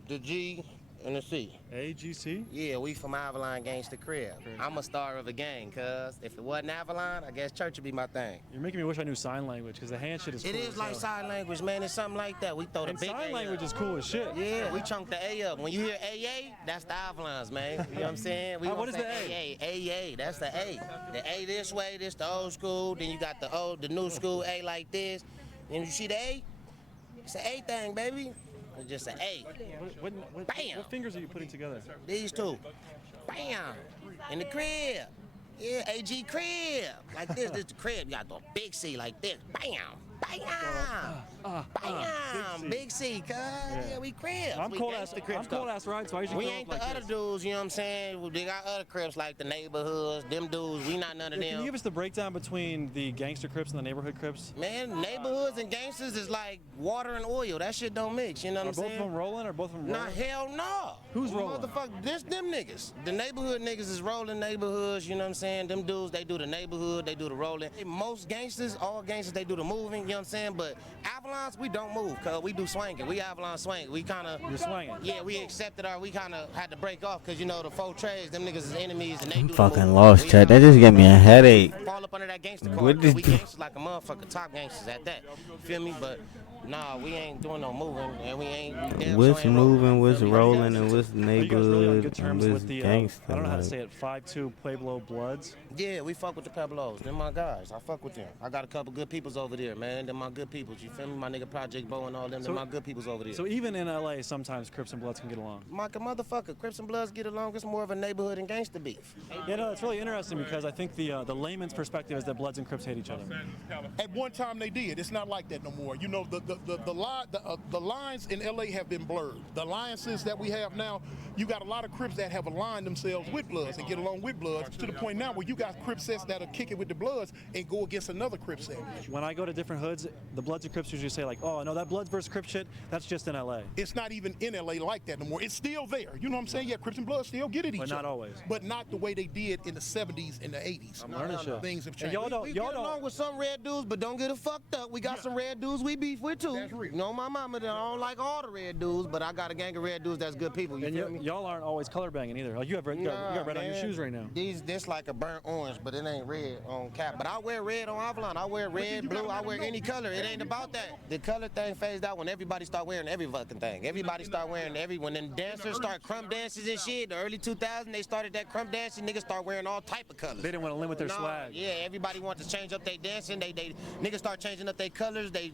the G, in the C. AGC? Yeah, we from Avalon Gangsta Crib. I'm a star of a gang, cuz. If it wasn't Avalon, I guess church would be my thing. You're making me wish I knew sign language, because the hand shit is cool. It is as like hell. sign language, man. It's something like that. We throw the And big sign A language up. is cool as shit. Yeah, we chunk the A up. When you hear AA, that's the Avalons, man. You know what I'm saying? We What gonna is the say AA? That's the A. The A this way, this the old school. Then you got the new school A like this. And you see the A? It's an A thing, baby. It's just an A. Bam! What fingers are you putting together? These two. Bam! In the crib. Yeah, AG crib. Like this. This the crib. You got the big C like this. Bam! Bam! Bam! Big C, cuz. Yeah, we cribs. I'm We cold gangsta ass. cribs, I'm cold though. ass right, so I usually We go ain't up the like other this. dudes, you know what I'm saying? They got other cribs like the neighborhoods, them dudes. We not none of Can them. you give us the breakdown between the gangster Crips and the neighborhood Crips? Man, neighborhoods and gangsters is like water and oil. That shit don't mix, you know what Are I'm both saying? of them rolling or both of them Nah, rolling? hell no. Who's rolling? Motherfucker, this them niggas. The neighborhood niggas is rolling neighborhoods, you know what I'm saying? Them dudes, they do the neighborhood, they do the rolling. Most gangsters, all gangsters, they do the moving, you know what I'm saying? But Avalons, we don't move, cuz we do swinging. We Avalon swing. We kind of... You're swinging? Yeah, we accepted we kind of had to break off, because, you know, the four trades, them niggas is enemies, and they I'm do the fucking moving. lost, We Chad. That just gave me a headache. fall up under that gangster What card. did We you- gangsters like a motherfucker, top gangsters at that. You feel me? But nah, we ain't doing no moving, and we damn What's sure ain't moving, what's Feel me? rolling, and what's Are you guys really on neighborhood, good and terms what's with the, gangster? I don't know how to like? say it, 5'2" Pueblo Bloods? Yeah, we fuck with the Pueblos. They're my guys. I fuck with them. I got a couple good peoples over there, man. They're my good peoples. You feel me? My nigga Project Bo and all them. They're my good peoples over there. So even in LA, sometimes Crips and Bloods can get along. Like a motherfucker, Crips and Bloods get along. It's more of a neighborhood and gangster beef. Yeah, no, it's really interesting because I think the layman's perspective is that Bloods and Crips hate each other. At one time they did. It's not like that no more. You know, the lines in LA have been blurred. The alliances that we have now, you got a lot of Crips that have aligned themselves with Bloods and get along with Bloods to the point now where you got Crip sets that'll kick it with the Bloods and go against another Crip set. When I go to different hoods, the Bloods and Crips usually say like, oh, no, that Bloods versus Crips shit, that's just in LA. It's not even in LA like that no more. It's still there. You know what I'm saying? Yeah, Crips and Bloods still get at each But other. not always. But not the way they did in the 70s and the 80s. I'm learning shit. Things have And changed. y'all don't, We y'all get along don't. with some red dudes, but don't get it fucked up. We got some red dudes we beef with too. That's real. You know, my mama, I don't like all the red dudes, but I got a gang of red dudes that's good people. You And feel me? y'all aren't always color banging either. Like you have red, you got red on your man. shoes right now. This like a burnt orange, but it ain't red on cap. But I wear red on Avalon. I wear red, blue. I wear any color. It ain't about that. The color thing phased out when everybody start wearing every fucking thing. Everybody start wearing when them dancers start crump dances and shit. The early 2000s, they started that crump dancing. Niggas start wearing all type of colors. They didn't want to limit their swag. Yeah, everybody wants to change up their dancing. They niggas start changing up their colors. They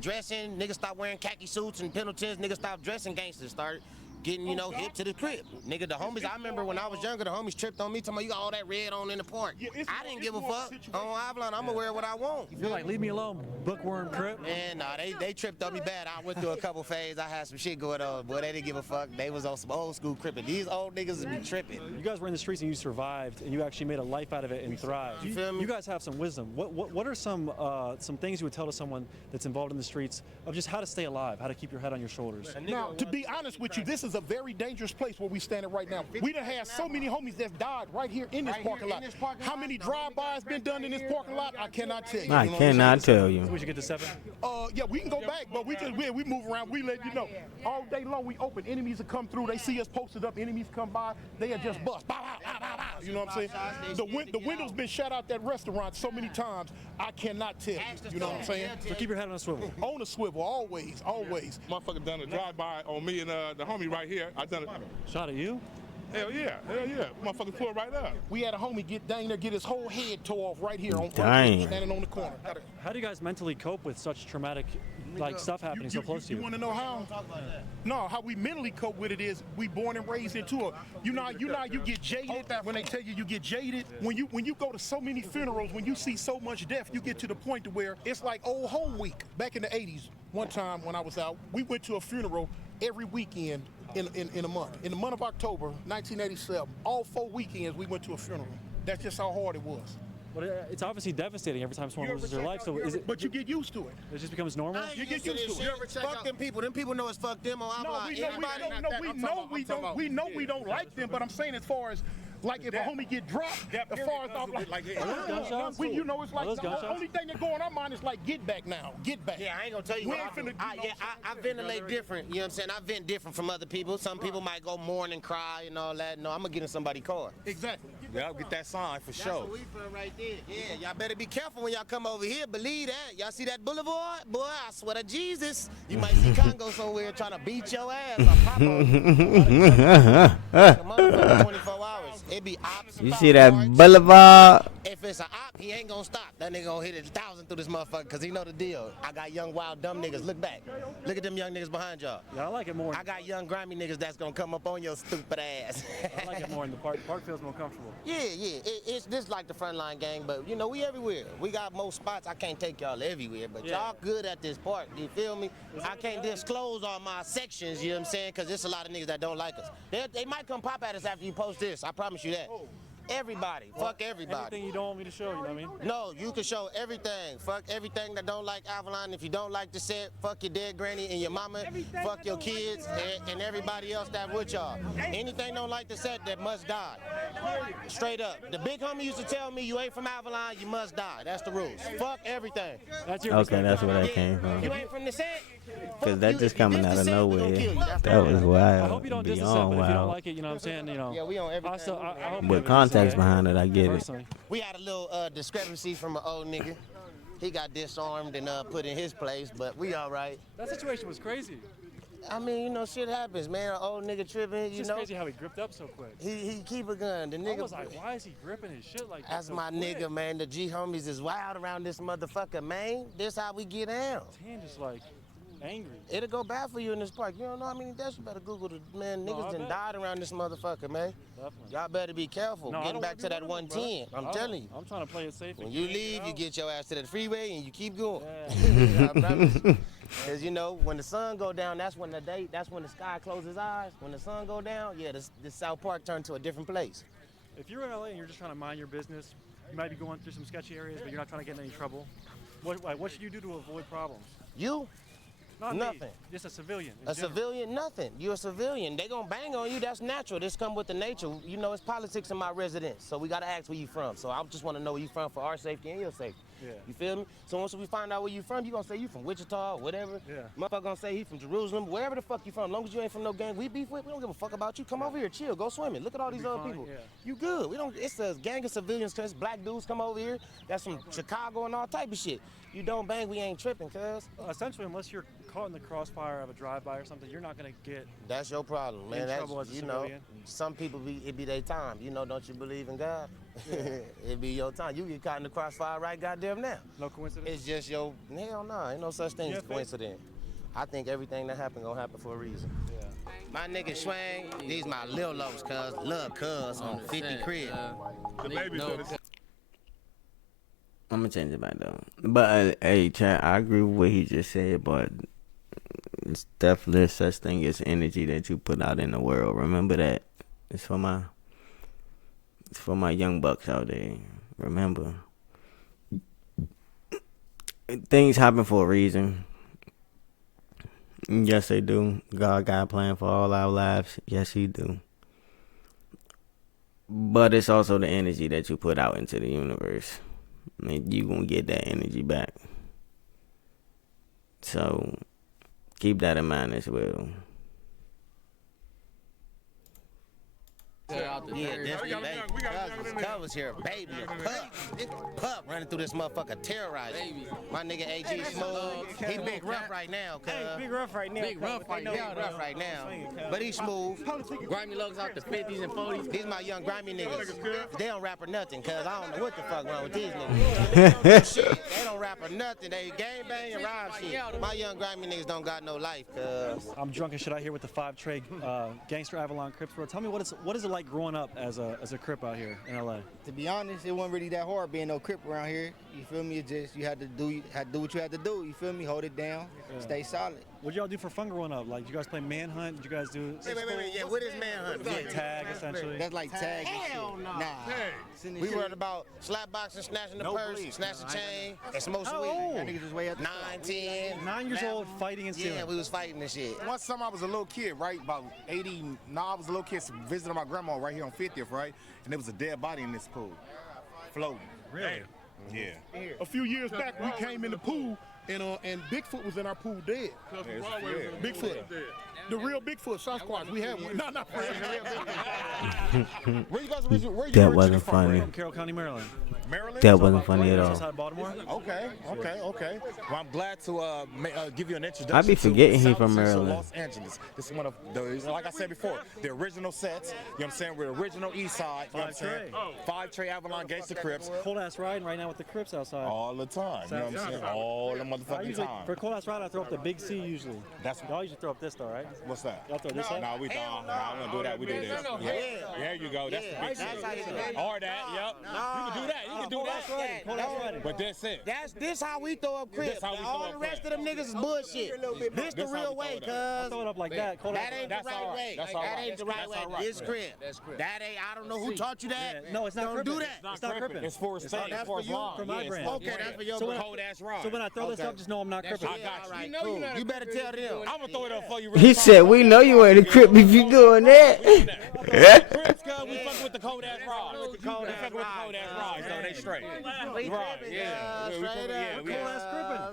dressing. Niggas stop wearing khaki suits and Pendletons. Niggas stop dressing gangsters. Start getting, you know, hip to the crib. Nigga, the homies, I remember when I was younger, the homies tripped on me, talking about you got all that red on in the park. I didn't give a fuck. On Avalon, I'm gonna wear what I want. You're like, leave me alone, bookworm Crip. Man, nah, they tripped on me bad. I went through a couple phases. I had some shit going on. Boy, they didn't give a fuck. They was on some old school crippin'. These old niggas be tripping. You guys were in the streets and you survived, and you actually made a life out of it and thrived. You feel me? You guys have some wisdom. What are some things you would tell to someone that's involved in the streets of just how to stay alive, how to keep your head on your shoulders? Now, to be honest with you, this is a very dangerous place where we standing right now. We done had so many homies that's died right here in this parking lot. How many drive-bys been done in this parking lot? I cannot tell you. I You know what I'm cannot saying? tell you. We should get to 7. Yeah, we can go back, but we move around. We let you know. All day long, we open. Enemies will come through. They see us posted up. Enemies come by. They'll just bust. Bow, bow, bow, bow, bow. You know what I'm saying? The window's been shut out that restaurant so many times, I cannot tell you. You know what I'm saying? So keep your head on a swivel. On a swivel, always, always. Motherfucker done a drive-by on me and the homie right here. I done a Shot at you? hell yeah. Motherfucker pulled right up. We had a homie get down there, get his whole head tore off right here on Dang. standing on the corner. How do you guys mentally cope with such traumatic stuff happening so close to you? You want to know how? No, how we mentally cope with it is we born and raised into it. You know, you get jaded when they tell you get jaded. When you go to so many funerals, when you see so much death, you get to the point to where it's like old home week. Back in the 80s, one time when I was out, we went to a funeral every weekend in a month. In the month of October, 1987, all 4 weekends we went to a funeral. That's just how hard it was. But it's obviously devastating every time someone loses their life. So is it? But you get used to it. It just becomes normal. You get used to it. Fuck them people. Them people know it's fuck them on Avalon. We know we don't like them, but I'm saying as far as Like if a homie get dropped, as far as I'm like, gunshots? you know, it's like those the gunshots? only thing that go in our mind is like, get back now, get back. Yeah, I ain't gonna tell you We what ain't finna, I ventilate different, you know what I'm saying? I vent different from other people. Some people might go mourn and cry and all that. No, I'm gonna get in somebody's car. Exactly. Yeah, I'll get that sign for That's sure. what we from right there. Yeah, y'all better be careful when y'all come over here. Believe that. Y'all see that boulevard? Boy, I swear to Jesus. You might see Congo somewhere trying to beat your ass or pop on you. Like a motherfucker 24 hours. It be ops. You see that boulevard? If it's an op, he ain't gonna stop. That nigga gonna hit 1,000 through this motherfucker because he know the deal. I got young, wild, dumb niggas. Look back. Look at them young niggas behind y'all. Yeah, I like it more. I got young, grimy niggas that's gonna come up on your stupid ass. I like it more in the park. Park feels more comfortable. Yeah. It's this like the Frontline gang, but you know, we everywhere. We got more spots. I can't take y'all everywhere, but y'all good at this park. You feel me? I can't disclose all my sections, you know what I'm saying? Because there's a lot of niggas that don't like us. They might come pop at us after you post this. I promise you that. Everybody. Fuck everybody. Anything you don't want me to show, you know what I mean? No, you can show everything. Fuck everything that don't like Avalon. If you don't like the set, fuck your dead granny and your mama. Fuck your kids and everybody else that with y'all. Anything don't like the set that must die. Straight up. The big homie used to tell me, you ain't from Avalon, you must die. That's the rules. Fuck everything. Okay, that's where that came from. You ain't from the set? Cause that just coming out of nowhere. That was wild. I hope you don't diss the set, but if you don't like it, you know what I'm saying? You know. Yeah, we on everything. I hope With context behind it, I get it. We had a little discrepancy from an old nigga. He got disarmed and put in his place, but we all right. That situation was crazy. I mean, you know, shit happens, man. An old nigga tripping, It's you just know. crazy how he gripped up so quick. He keep a gun. The I nigga was like, why is he gripping his shit like that? That's so my quick? nigga, man. The G homies is wild around this motherfucker, man. This how we get down. His hand is like angry. It'll go bad for you in this park. You don't know how many deaths. You better Google the man. No, Niggas I done bet. died around this motherfucker, man. Definitely. Y'all better be careful. No, I Getting don't back wanna to be that one of them, 110. bro. I'm telling you. I'm trying to play it safe. When and you keep it leave, you out. get your ass to the freeway and you keep going. Yeah. I promise you. Cause you know, when the sun go down, that's when the sky closes eyes. When the sun go down, yeah, this South Park turned to a different place. If you're in LA and you're just trying to mind your business, you might be going through some sketchy areas, but you're not trying to get in any trouble. What should you do to avoid problems? You? Not Nothing. Me, just a civilian. in A general. civilian, nothing. You're a civilian. They gonna bang on you. That's natural. This come with the nature. You know, it's politics in my residence. So we gotta ask where you from. So I just want to know where you from for our safety and your safety. Yeah. You feel me? So once we find out where you from, you gonna say you from Wichita or whatever. Yeah. Motherfucker gonna say he from Jerusalem, wherever the fuck you from. As long as you ain't from no gang we beef with, we don't give a fuck about you. Come over here, chill, go swimming. Look at all these be other fine, people. yeah. You good. We don't. It's a gang of civilians. Cause black dudes come over here. That's from Chicago and all type of shit. You don't bang, we ain't tripping, cuz. Essentially, unless you're caught in the crossfire of a drive-by or something, you're not gonna get. That's your problem, man. In That's, trouble as a you know, civilian. some people it be their time. You know, don't you believe in God? It be your time. You get caught in the crossfire right goddamn now. No coincidence. It's just your hell no. Ain't no such thing You as have faith? coincidence. I think everything that happen gonna happen for a reason. Yeah. My nigga Schwang, these my lil lows, cuz love cuz on 50 crib. The baby I'm gonna change it back though. But hey, Chad, I agree with what he just said. But it's definitely such thing as energy that you put out in the world. Remember that. It's for my young bucks out there. Remember, things happen for a reason. Yes, they do. God got a plan for all our lives. Yes, He do. But it's also the energy that you put out into the universe. And you gonna get that energy back. So keep that in mind as well. Yeah, definitely, baby. Cuz was here, baby, pup running through this motherfucker, terrorizing. My nigga AG Smooth, he big rough right now, cuz. Big rough right now. Big rough right now, but he smooth. Grimy looks out the 50s and 40s. These my young grimy niggas. They don't rap or nothing, cuz I don't know what the fuck wrong with these niggas. Shit, they don't rap or nothing. They gang bang and rhyme shit. My young grimy niggas don't got no life, cuz. I'm drunk and shit out here with the 5 Trey Gangster Avalon Crips, bro. Tell me what is it like growing up as a Crip out here in LA? To be honest, it wasn't really that hard being no Crip around here. You feel me? It just you had to do what you had to do. You feel me? Hold it down, stay solid. What did y'all do for fun growing up? Like, did you guys play manhunt? Did you guys do? Wait. Yeah, what is manhunt? Like tag, essentially. That's like tag. Hell no. Nah. We worried about slap boxing, snatching the purse, snatching the chain, and smoke some weed. That niggas was way up 9, 10. 9 years old, fighting and stealing. Yeah, we was fighting and shit. One time I was a little kid, right? About 80. No, I was a little kid visiting my grandma right here on 50th, right? And there was a dead body in this pool, floating. Really? Yeah. A few years back, we came in the pool and Bigfoot was in our pool dead. Bigfoot. The real Bigfoot, Sasquatch. We had one. No, not for real. Where you guys originally That wasn't funny. From Carroll County, Maryland. Maryland? That wasn't funny at all. Outside Baltimore. Okay. Well, I'm glad to give you an introduction. I be forgetting to he from South Central Maryland. Los Angeles. This is one of the, like I said before, the original sets. You know what I'm saying? We're the original East Side. You know what I'm saying? 5 Trey Avalon Gangsta Crips. Cold ass riding right now with the Crips outside. All the time. You know what I'm saying? All the motherfucking time. For cold ass ride, I throw up the big C usually. Y'all usually throw up this though, right? What's that? Y'all throw this up? No, we don't. No, I don't do that. We do this. Yeah. There you go. That's the big shit. Or that. Yep. You can do that. You can do that. Cold ass riding. But that's it. This how we throw up crib. All the rest of them niggas is bullshit. This the real way, cuz. Throw it up like that. That ain't the right way. That ain't the right way. This crib. That ain't. I don't know who taught you that. No, it's not. Don't do that. It's not cripping. It's for state. It's for long. For my brand. Okay, that's for your cold ass ride. So when I throw this up, just know I'm not cripping. I got you. Cool. You better tell them. I'm gonna throw it up for you. He said, "We know you ain't a crip if you doing that." Crips, cuz we fucking with the cold ass rods. We fucking with the cold ass rods, though. They straight. Right, yeah.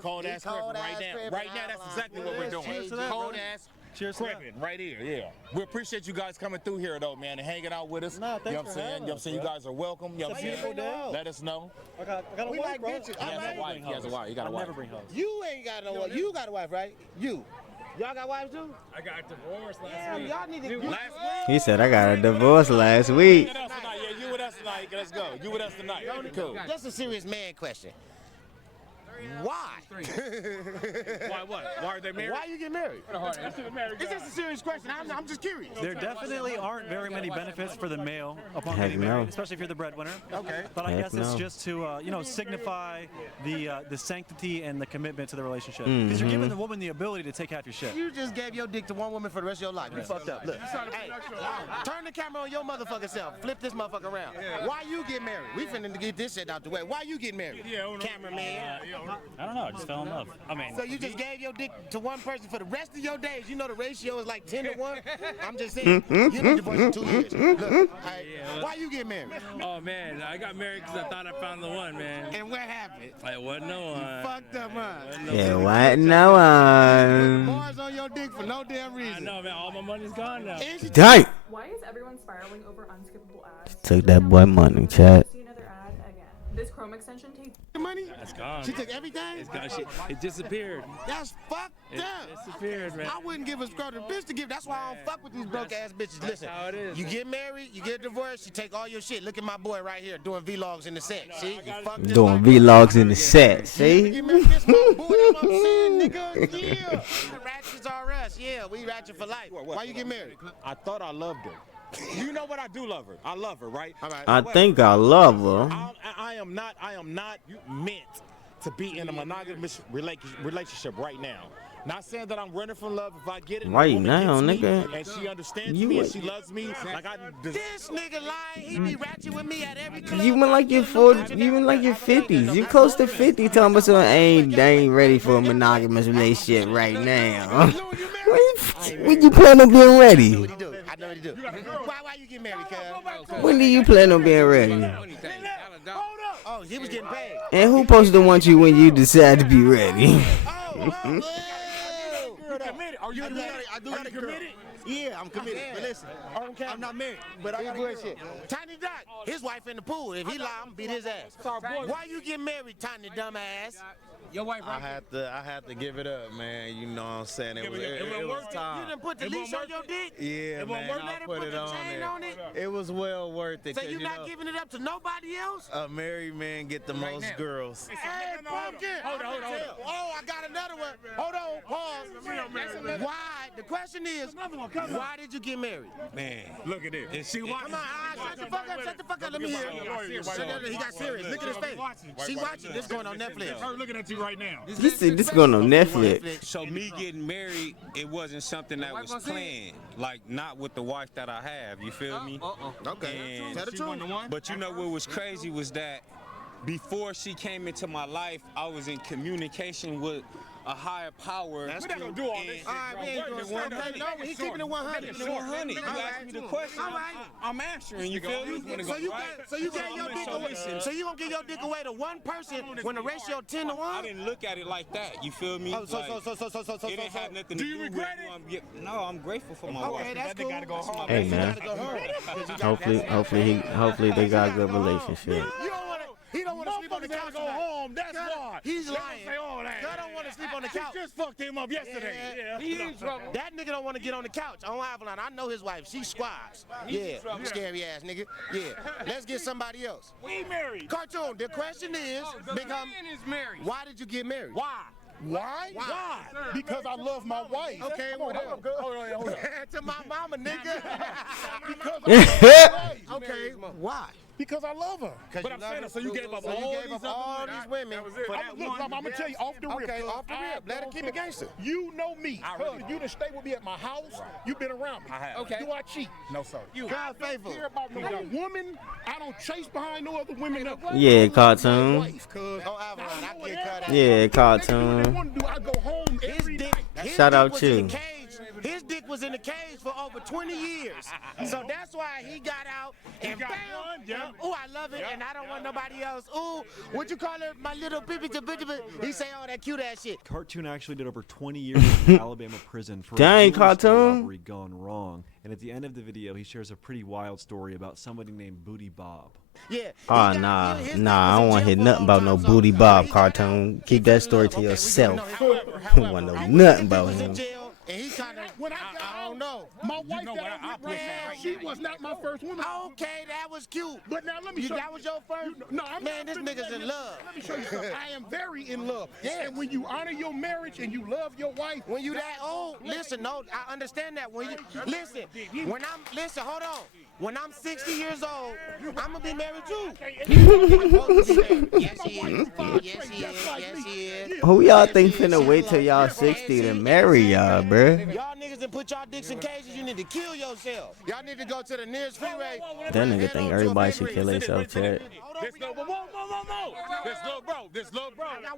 Cold ass crippin' right now. Right now, that's exactly what we're doing. Cold ass crippin' right here, yeah. We appreciate you guys coming through here, though, man, and hanging out with us. You know what I'm saying? You know what I'm saying? You guys are welcome. You know what I'm saying? Let us know. I got a wife, bro. He has a wife. He has a wife. You got a wife. Never bring hoes. You ain't got no wife. You got a wife, right? You. Y'all got wives too? I got divorced last week. Y'all need to. Last week? He said, "I got a divorce last week." Yeah, you with us tonight. Let's go. You with us tonight. Cool. Just a serious man question. Why? Why what? Why are they married? Why you get married? It's just a serious question. I'm just curious. There definitely aren't very many benefits for the male upon Heck getting married, no. especially if you're the breadwinner. Okay. But I Heck guess it's no. just to signify the sanctity and the commitment to the relationship. Because you're giving the woman the ability to take half your shit. You just gave your dick to one woman for the rest of your life. You fucked up. Look. Hey, turn the camera on your motherfucking self. Flip this motherfucker around. Why you get married? We finna get this shit out the way. Why you get married? Cameraman. I don't know. I just fell in love. I mean, So you just gave your dick to one person for the rest of your days. You know the ratio is like 10 to 1. I'm just saying. You been divorced in 2 years. Look, why you get married? Oh man, I got married because I thought I found the one, man. And what happened? I wasn't no one. Fucked up, huh? Yeah, what? No one. Bars on your dick for no damn I reason. know, man. All my money's gone now. Dang. Why is everyone spiraling over unskippable ads? Took that boy money, chat. See another ad again. This Chrome extension takes money? It's gone. She took everything? It's gone. It disappeared. That's fucked up. Disappeared, man. I wouldn't give a scrub to the bitch to give. That's why I don't fuck with these broke ass bitches. Listen, how it is. You get married, you get divorced, you take all your shit. Look at my boy right here doing vlogs in the set. See, you fucked this Doing life. vlogs in the set. See? You married this my boy, that's what I'm saying, nigga. Yeah. The ratchets are us. Yeah, we ratchet for life. Why you get married? I thought I loved her. You know what? I do love her. I love her, right? I think I love her. I am not meant to be in a monogamous relationship right now. Not saying that I'm running from love. If I get it, Right woman now, gets me nigga. and she understands You me and would- she loves me. Like This nigga lying. He be ratchet with me at every club. You in like your 40s, you in like your 50s. You close to 50, talking about someone they ain't ready for a monogamous relationship right now. When you plan on being ready? I know what he do. Why you get married, cuz? When do you plan on being ready? Oh, he was getting paid. And who supposed to want you when you decide to be ready? Are you committed? I do got a girl. Yeah, I'm committed. But listen, I'm not married, but I got bullshit. Tiny Doc, his wife in the pool. If he lie, I'm beat his ass. Why you get married, Tiny dumbass? Your wife. I had to give it up, man. You know what I'm saying? It was time. You done put the leash on your dick? Yeah, man. I put it on there. It was well worth it. So you not giving it up to nobody else? A married man get the most girls. Hey, pumpkin. Hold on. Oh, I got another one. Hold on, pause. Why the The question is, why did you get married? Man, look at this. And she watching. Come on, shut the fuck up, shut the fuck up. Let me hear. He got serious. Look at his face. She watching. This going on Netflix. Her looking at you right now. He said this going on Netflix. So me getting married, it wasn't something that was planned. Like not with the wife that I have. You feel me? Okay. And, Tell the truth. but you know what was crazy was that before she came into my life, I was in communication with a higher power. We're not gonna do all this. All right, we ain't doing 100. No, he's keeping it 100. 100. You asked me the question. All right. I'm answering. You feel me? So you gave your dick away. So you gonna give your dick away to one person when the ratio 10 to 1? I didn't look at it like that. You feel me? Oh, so it didn't have nothing to do with it. No, I'm grateful for my wife. Okay, that's cool. Gotta go home. Hey man. Hopefully they got a good relationship. He don't want to sleep on the couch. Go home. That's why. He's lying. Say all that. I don't want to sleep on the couch. He just fucked him up yesterday. Yeah. He in trouble. That nigga don't want to get on the couch on Avalon. I know his wife. She squads. Yeah. Scary ass nigga. Yeah. Let's get somebody else. We married. Cartoon. The question is, Big Hum, why did you get married? Why? Why? Because I love my wife. Okay, hold on. To my mama, nigga. Because I love my wife. Okay, why? Because I love her. But I'm saying, so you gave up all these women for that one. I'm gonna tell you off the rip. Okay, off the rip. Let it keep it gangster. You know me. You done stay with me at my house. You've been around me. I have. Okay. Do I cheat? No, sir. God faithful. I don't care about no other woman. I don't chase behind no other women. Yeah, cartoon. On Avalon, I get cut out. Yeah, cartoon. I go home every day. Shout out to. His dick was in the cage for over 20 years. So that's why he got out and bam. Ooh, I love it, and I don't want nobody else. Ooh, what you call it? My little baby. He say all that cute ass shit. Cartoon actually did over 20 years in Alabama prison for Dang, a jewelry store Cartoon. robbery gone wrong. And at the end of the video, he shares a pretty wild story about somebody named Booty Bob. Yeah. Oh, nah, I don't want to hear nothing about no Booty Bob, Cartoon. Keep that story to yourself. I don't want to know nothing about him. And he kind of, I don't know. My wife she was not my first woman. Okay, that was cute. But now let me show you. That was your first? No, I'm Man, this nigga's in love. Let me show you something. I am very in love. Yeah. And when you honor your marriage and you love your wife. When you that old, listen, no, I understand that. When you, listen, hold on. When I'm 60 years old, I'm going to be married too. Yes, he is. Yes, he is. Yes, he is. Who y'all think finna wait till y'all 60 to marry y'all, bruh? Y'all niggas that put y'all dicks in cages, you need to kill yourself. Y'all need to go to the nearest freeway. That nigga think everybody should kill themselves, Chad. This little bro.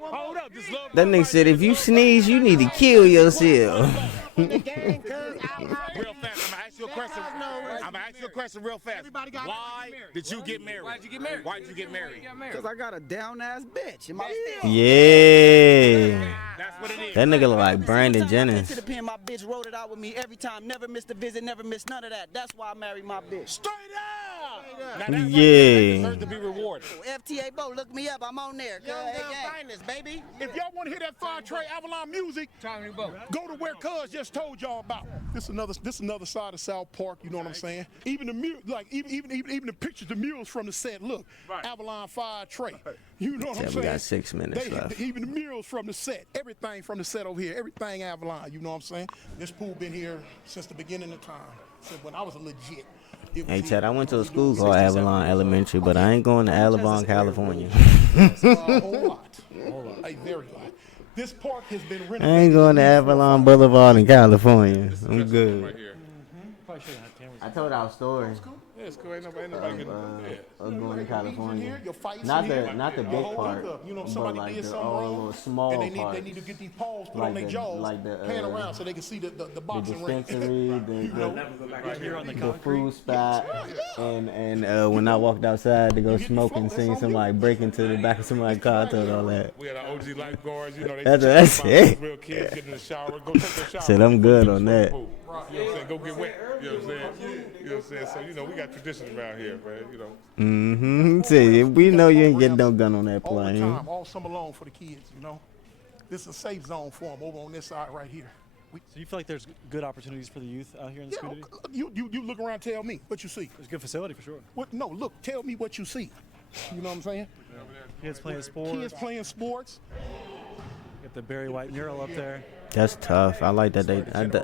Hold up, this little bro. That nigga said if you sneeze, you need to kill yourself. Real fast, I'm gonna ask you a question. Real fast. Why did you get married? Why did you get married? Because I got a down ass bitch in my Yeah. That's what it is. That nigga look like Brandon Jennings. To the pen, my bitch wrote it out with me every time. Never missed a visit, never missed none of that. That's why I married my bitch. Straight up. Yeah. Deserves to be rewarded. FTA Bo, look me up. I'm on there. Finest, baby. If y'all want to hear that Fire Trey Avalon music, go to where Cuz just told y'all about. This another side of South Park. You know what I'm saying? Even the even the pictures, the murals from the set. Look, Avalon Fire Trey. You know what I'm saying? We got 6 minutes left. Even the murals from the set, everything from the set over here, everything Avalon. You know what I'm saying? This pool been here since the beginning of time. Since when I was a legit. Hey, Chad, I went to a school called Avalon Elementary, but I ain't going to Avalon, California. A whole lot. A very lot. This park has been renovated. I ain't going to Avalon Boulevard in California. I'm good. I told our story. Yeah, it's cool. Ain't nobody of going to California. Not the big part, you know, but somebody like did the something wrong, small and they parts. need to get these paws put Like on their the- jaws, like the, pan around so they can see the boxing the ring. dispensary, the food spot, and when I walked outside to go smoke and sing, somebody break into the back of somebody's car, I told all that. We had our OG lifeguards, you know, That's it. real kids get in the shower, go take a shower. Said I'm good on that. You know what I'm saying? Go get wet. You know what I'm saying? You know what I'm saying? So, you know, we got traditions around here, man, you know. Mm-hmm. See, we know you ain't getting no gun on that All the plane. time, all summer long for the kids, you know. This is a safe zone for them over on this side right here. So you feel like there's good opportunities for the youth out here in this community? You look around, tell me what you see. It's a good facility for sure. What? No, look, tell me what you see. You know what I'm saying? Kids playing sports. Kids playing sports. the Barry White mural up there. That's tough. I like that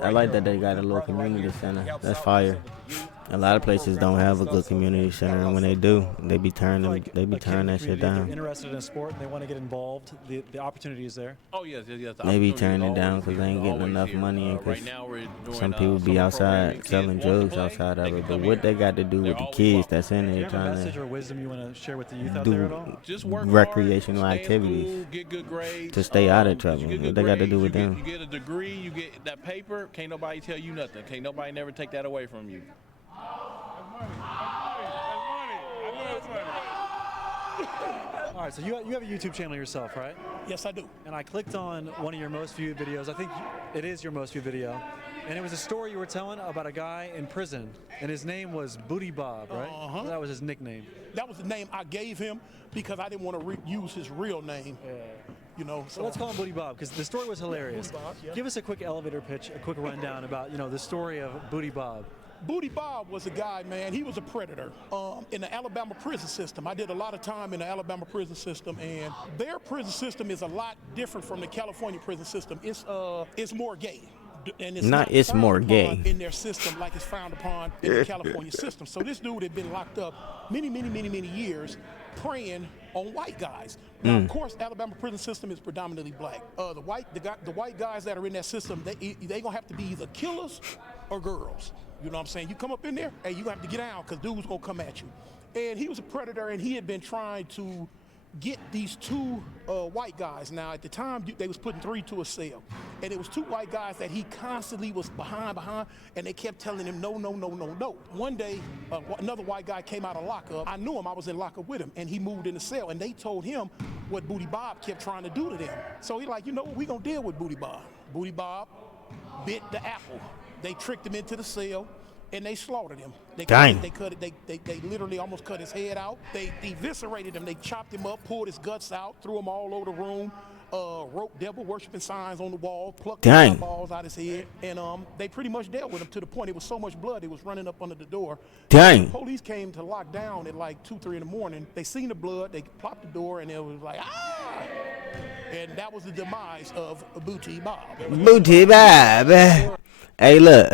I like that they got a little community center. That's fire. A lot of places don't have a good community center, and when they do, they be turning that shit If they're down. interested in a sport and they want to get involved, the opportunity is there. Oh yes, yes, yes. the They be opportunity turning is it down always because they here, ain't getting always enough here. money, and Right because now we're doing some people be summer outside programming. Kids selling want to drugs play, outside they of can it. But come what here. they got to do They're with the always kids welcome. that's in Do you there have a trying message to or wisdom you want to share with the youth out do there at all? Just work recreational hard, stay in activities school, get good grades, to stay out of 'cause trouble? you get What good they got to do grades, with them? You get a degree, you get that paper. Can't nobody tell you nothing. Can't nobody never take that away from you. All right, so you have a YouTube channel yourself, right? Yes, I do. And I clicked on one of your most viewed videos. I think it is your most viewed video. And it was a story you were telling about a guy in prison, and his name was Booty Bob, right? Uh-huh. That was his nickname. That was the name I gave him because I didn't want to use his real name. You know, So let's call him Booty Bob because the story was hilarious. Booty Bob, yeah. Give us a quick elevator pitch, a quick rundown about the story of Booty Bob. Booty Bob was a guy, man, he was a predator in the Alabama prison system. I did a lot of time in the Alabama prison system, and their prison system is a lot different from the California prison system. It's more gay. And it's not It's more frowned gay. upon in their system like it's frowned upon in the California system. So this dude had been locked up many years preying on white guys. Now, of course, Alabama prison system is predominantly black. The white guys that are in that system, they gonna have to be either killers or girls. You know what I'm saying? You come up in there, hey, you have to get down because dude's gonna come at you. And he was a predator, and he had been trying to get these two white guys. Now, at the time, they was putting 3 to a cell. And it was 2 white guys that he constantly was behind, and they kept telling him, no, no, no, no, no. One day, another white guy came out of lockup. I knew him, I was in lockup with him, and he moved in the cell, and they told him what Booty Bob kept trying to do to them. So he like, you know what, we gonna deal with Booty Bob. Booty Bob bit the apple. They tricked him into the cell, and they slaughtered him. They literally almost cut his head out. They eviscerated him. They chopped him up, pulled his guts out, threw him all over the room, wrote devil worshiping signs on the wall, plucked the eyeballs out his head, and they pretty much dealt with him to the point it was so much blood it was running up under the door. Dang. The police came to lock down at like 2, 3 in the morning. They seen the blood, they plopped the door, and it was like, ah! And that was the demise of Booty Bob. Booty Bob. Hey, look.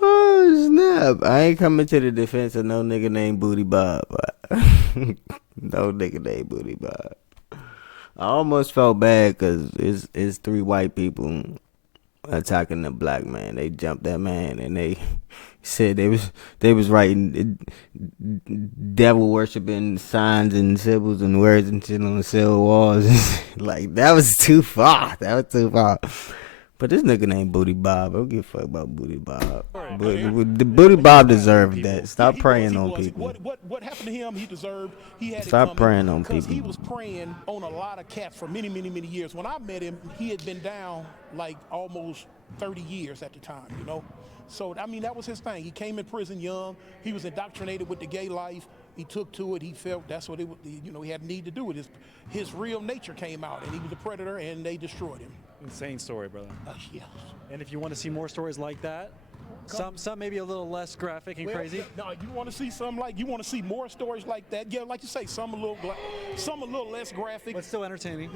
Oh, snap. I ain't coming to the defense of no nigga named Booty Bob. No nigga named Booty Bob. I almost felt bad because it's 3 white people attacking the black man. They jumped that man and they said they was writing devil worshiping signs and symbols and words and shit on the cell walls. Like, that was too far. But this nigga named Booty Bob. I don't give a fuck about Booty Bob. But the Booty Bob deserved that. Stop preying on people. What happened to him, he deserved. He had Stop preying on because people. he was preying on a lot of cats for many years. When I met him, he had been down like almost 30 years at the time, you know? So, I mean, that was his thing. He came in prison young. He was indoctrinated with the gay life. He took to it. He felt that's what he had a need to do it. His real nature came out, and he was a predator, and they destroyed him. Insane story, brother. Yes. And if you want to see more stories like that, some maybe a little less graphic and crazy. No, you want to see you want to see more stories like that. Yeah, like you say, some a little less graphic, but still entertaining.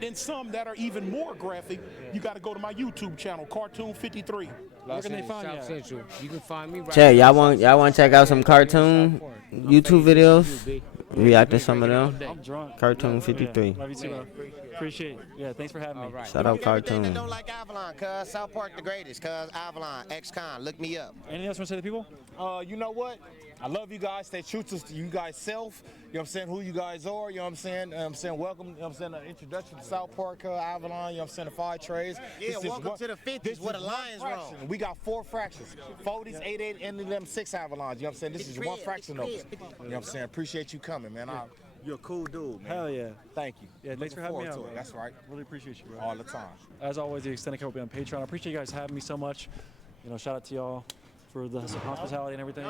And some that are even more graphic. You got to go to my YouTube channel, Cartoon 53. Where can they find you? South Central. You can find me right Chat, now. y'all want to check out some cartoon YouTube videos? React to some of them. I'm drunk. Cartoon 53. Yeah. Love you too, bro. Appreciate it. Yeah, thanks for having me. Shout out Cartoon. Don't like Avalon, cuz South Park the greatest, cuz Avalon, ex-con, look me up. Anything else you want to say to people? You know what? I love you guys. Stay true to you guys self. You know what I'm saying? Who you guys are. You know what I'm saying? Welcome. You know what I'm saying? Introduction to South Park, Avalon. You know what I'm saying? The 5 trades. Yeah, welcome to the 50s where the Lions roam. We got 4 fractions. 40s, 88, and them 6 Avalons. You know what I'm saying? This is one fraction of us. You know what I'm saying? Appreciate you coming, man. You're a cool dude, man. Hell yeah. Thank you. Yeah, thanks for having me out. That's right. Really appreciate you, bro. All the time. As always, the Extended Code will be on Patreon. I appreciate you guys having me so much. Shout out to y'all for the hospitality and everything.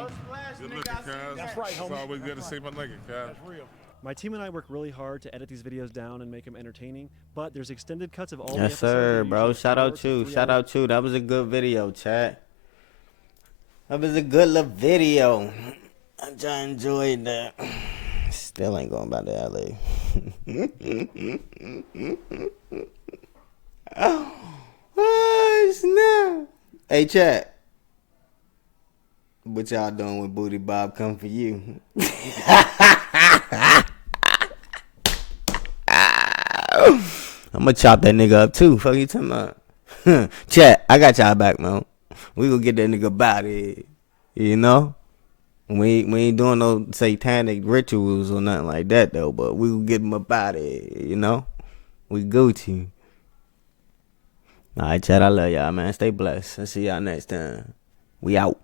Good looking, cuz. That's right, homie. It's always good to see my nigga, cuz. That's real. My team and I work really hard to edit these videos down and make them entertaining, but there's extended cuts of all the Yes, episodes. sir, that bro. usually Shout out 4 to 3 Shout hours. out to. That was a good video, chat. That was a good little video. I enjoyed that. Still ain't going back to LA. Oh, snap. Hey, chat. What y'all doing when Booty Bob come for you? I'm gonna chop that nigga up too. Fuck you talking about? Chat, I got y'all back, man. We gonna get that nigga about it. You know? We ain't doing no satanic rituals or nothing like that though, but we will get him about it, you know? We Gucci. Alright, chat, I love y'all, man. Stay blessed. I'll see y'all next time. We out.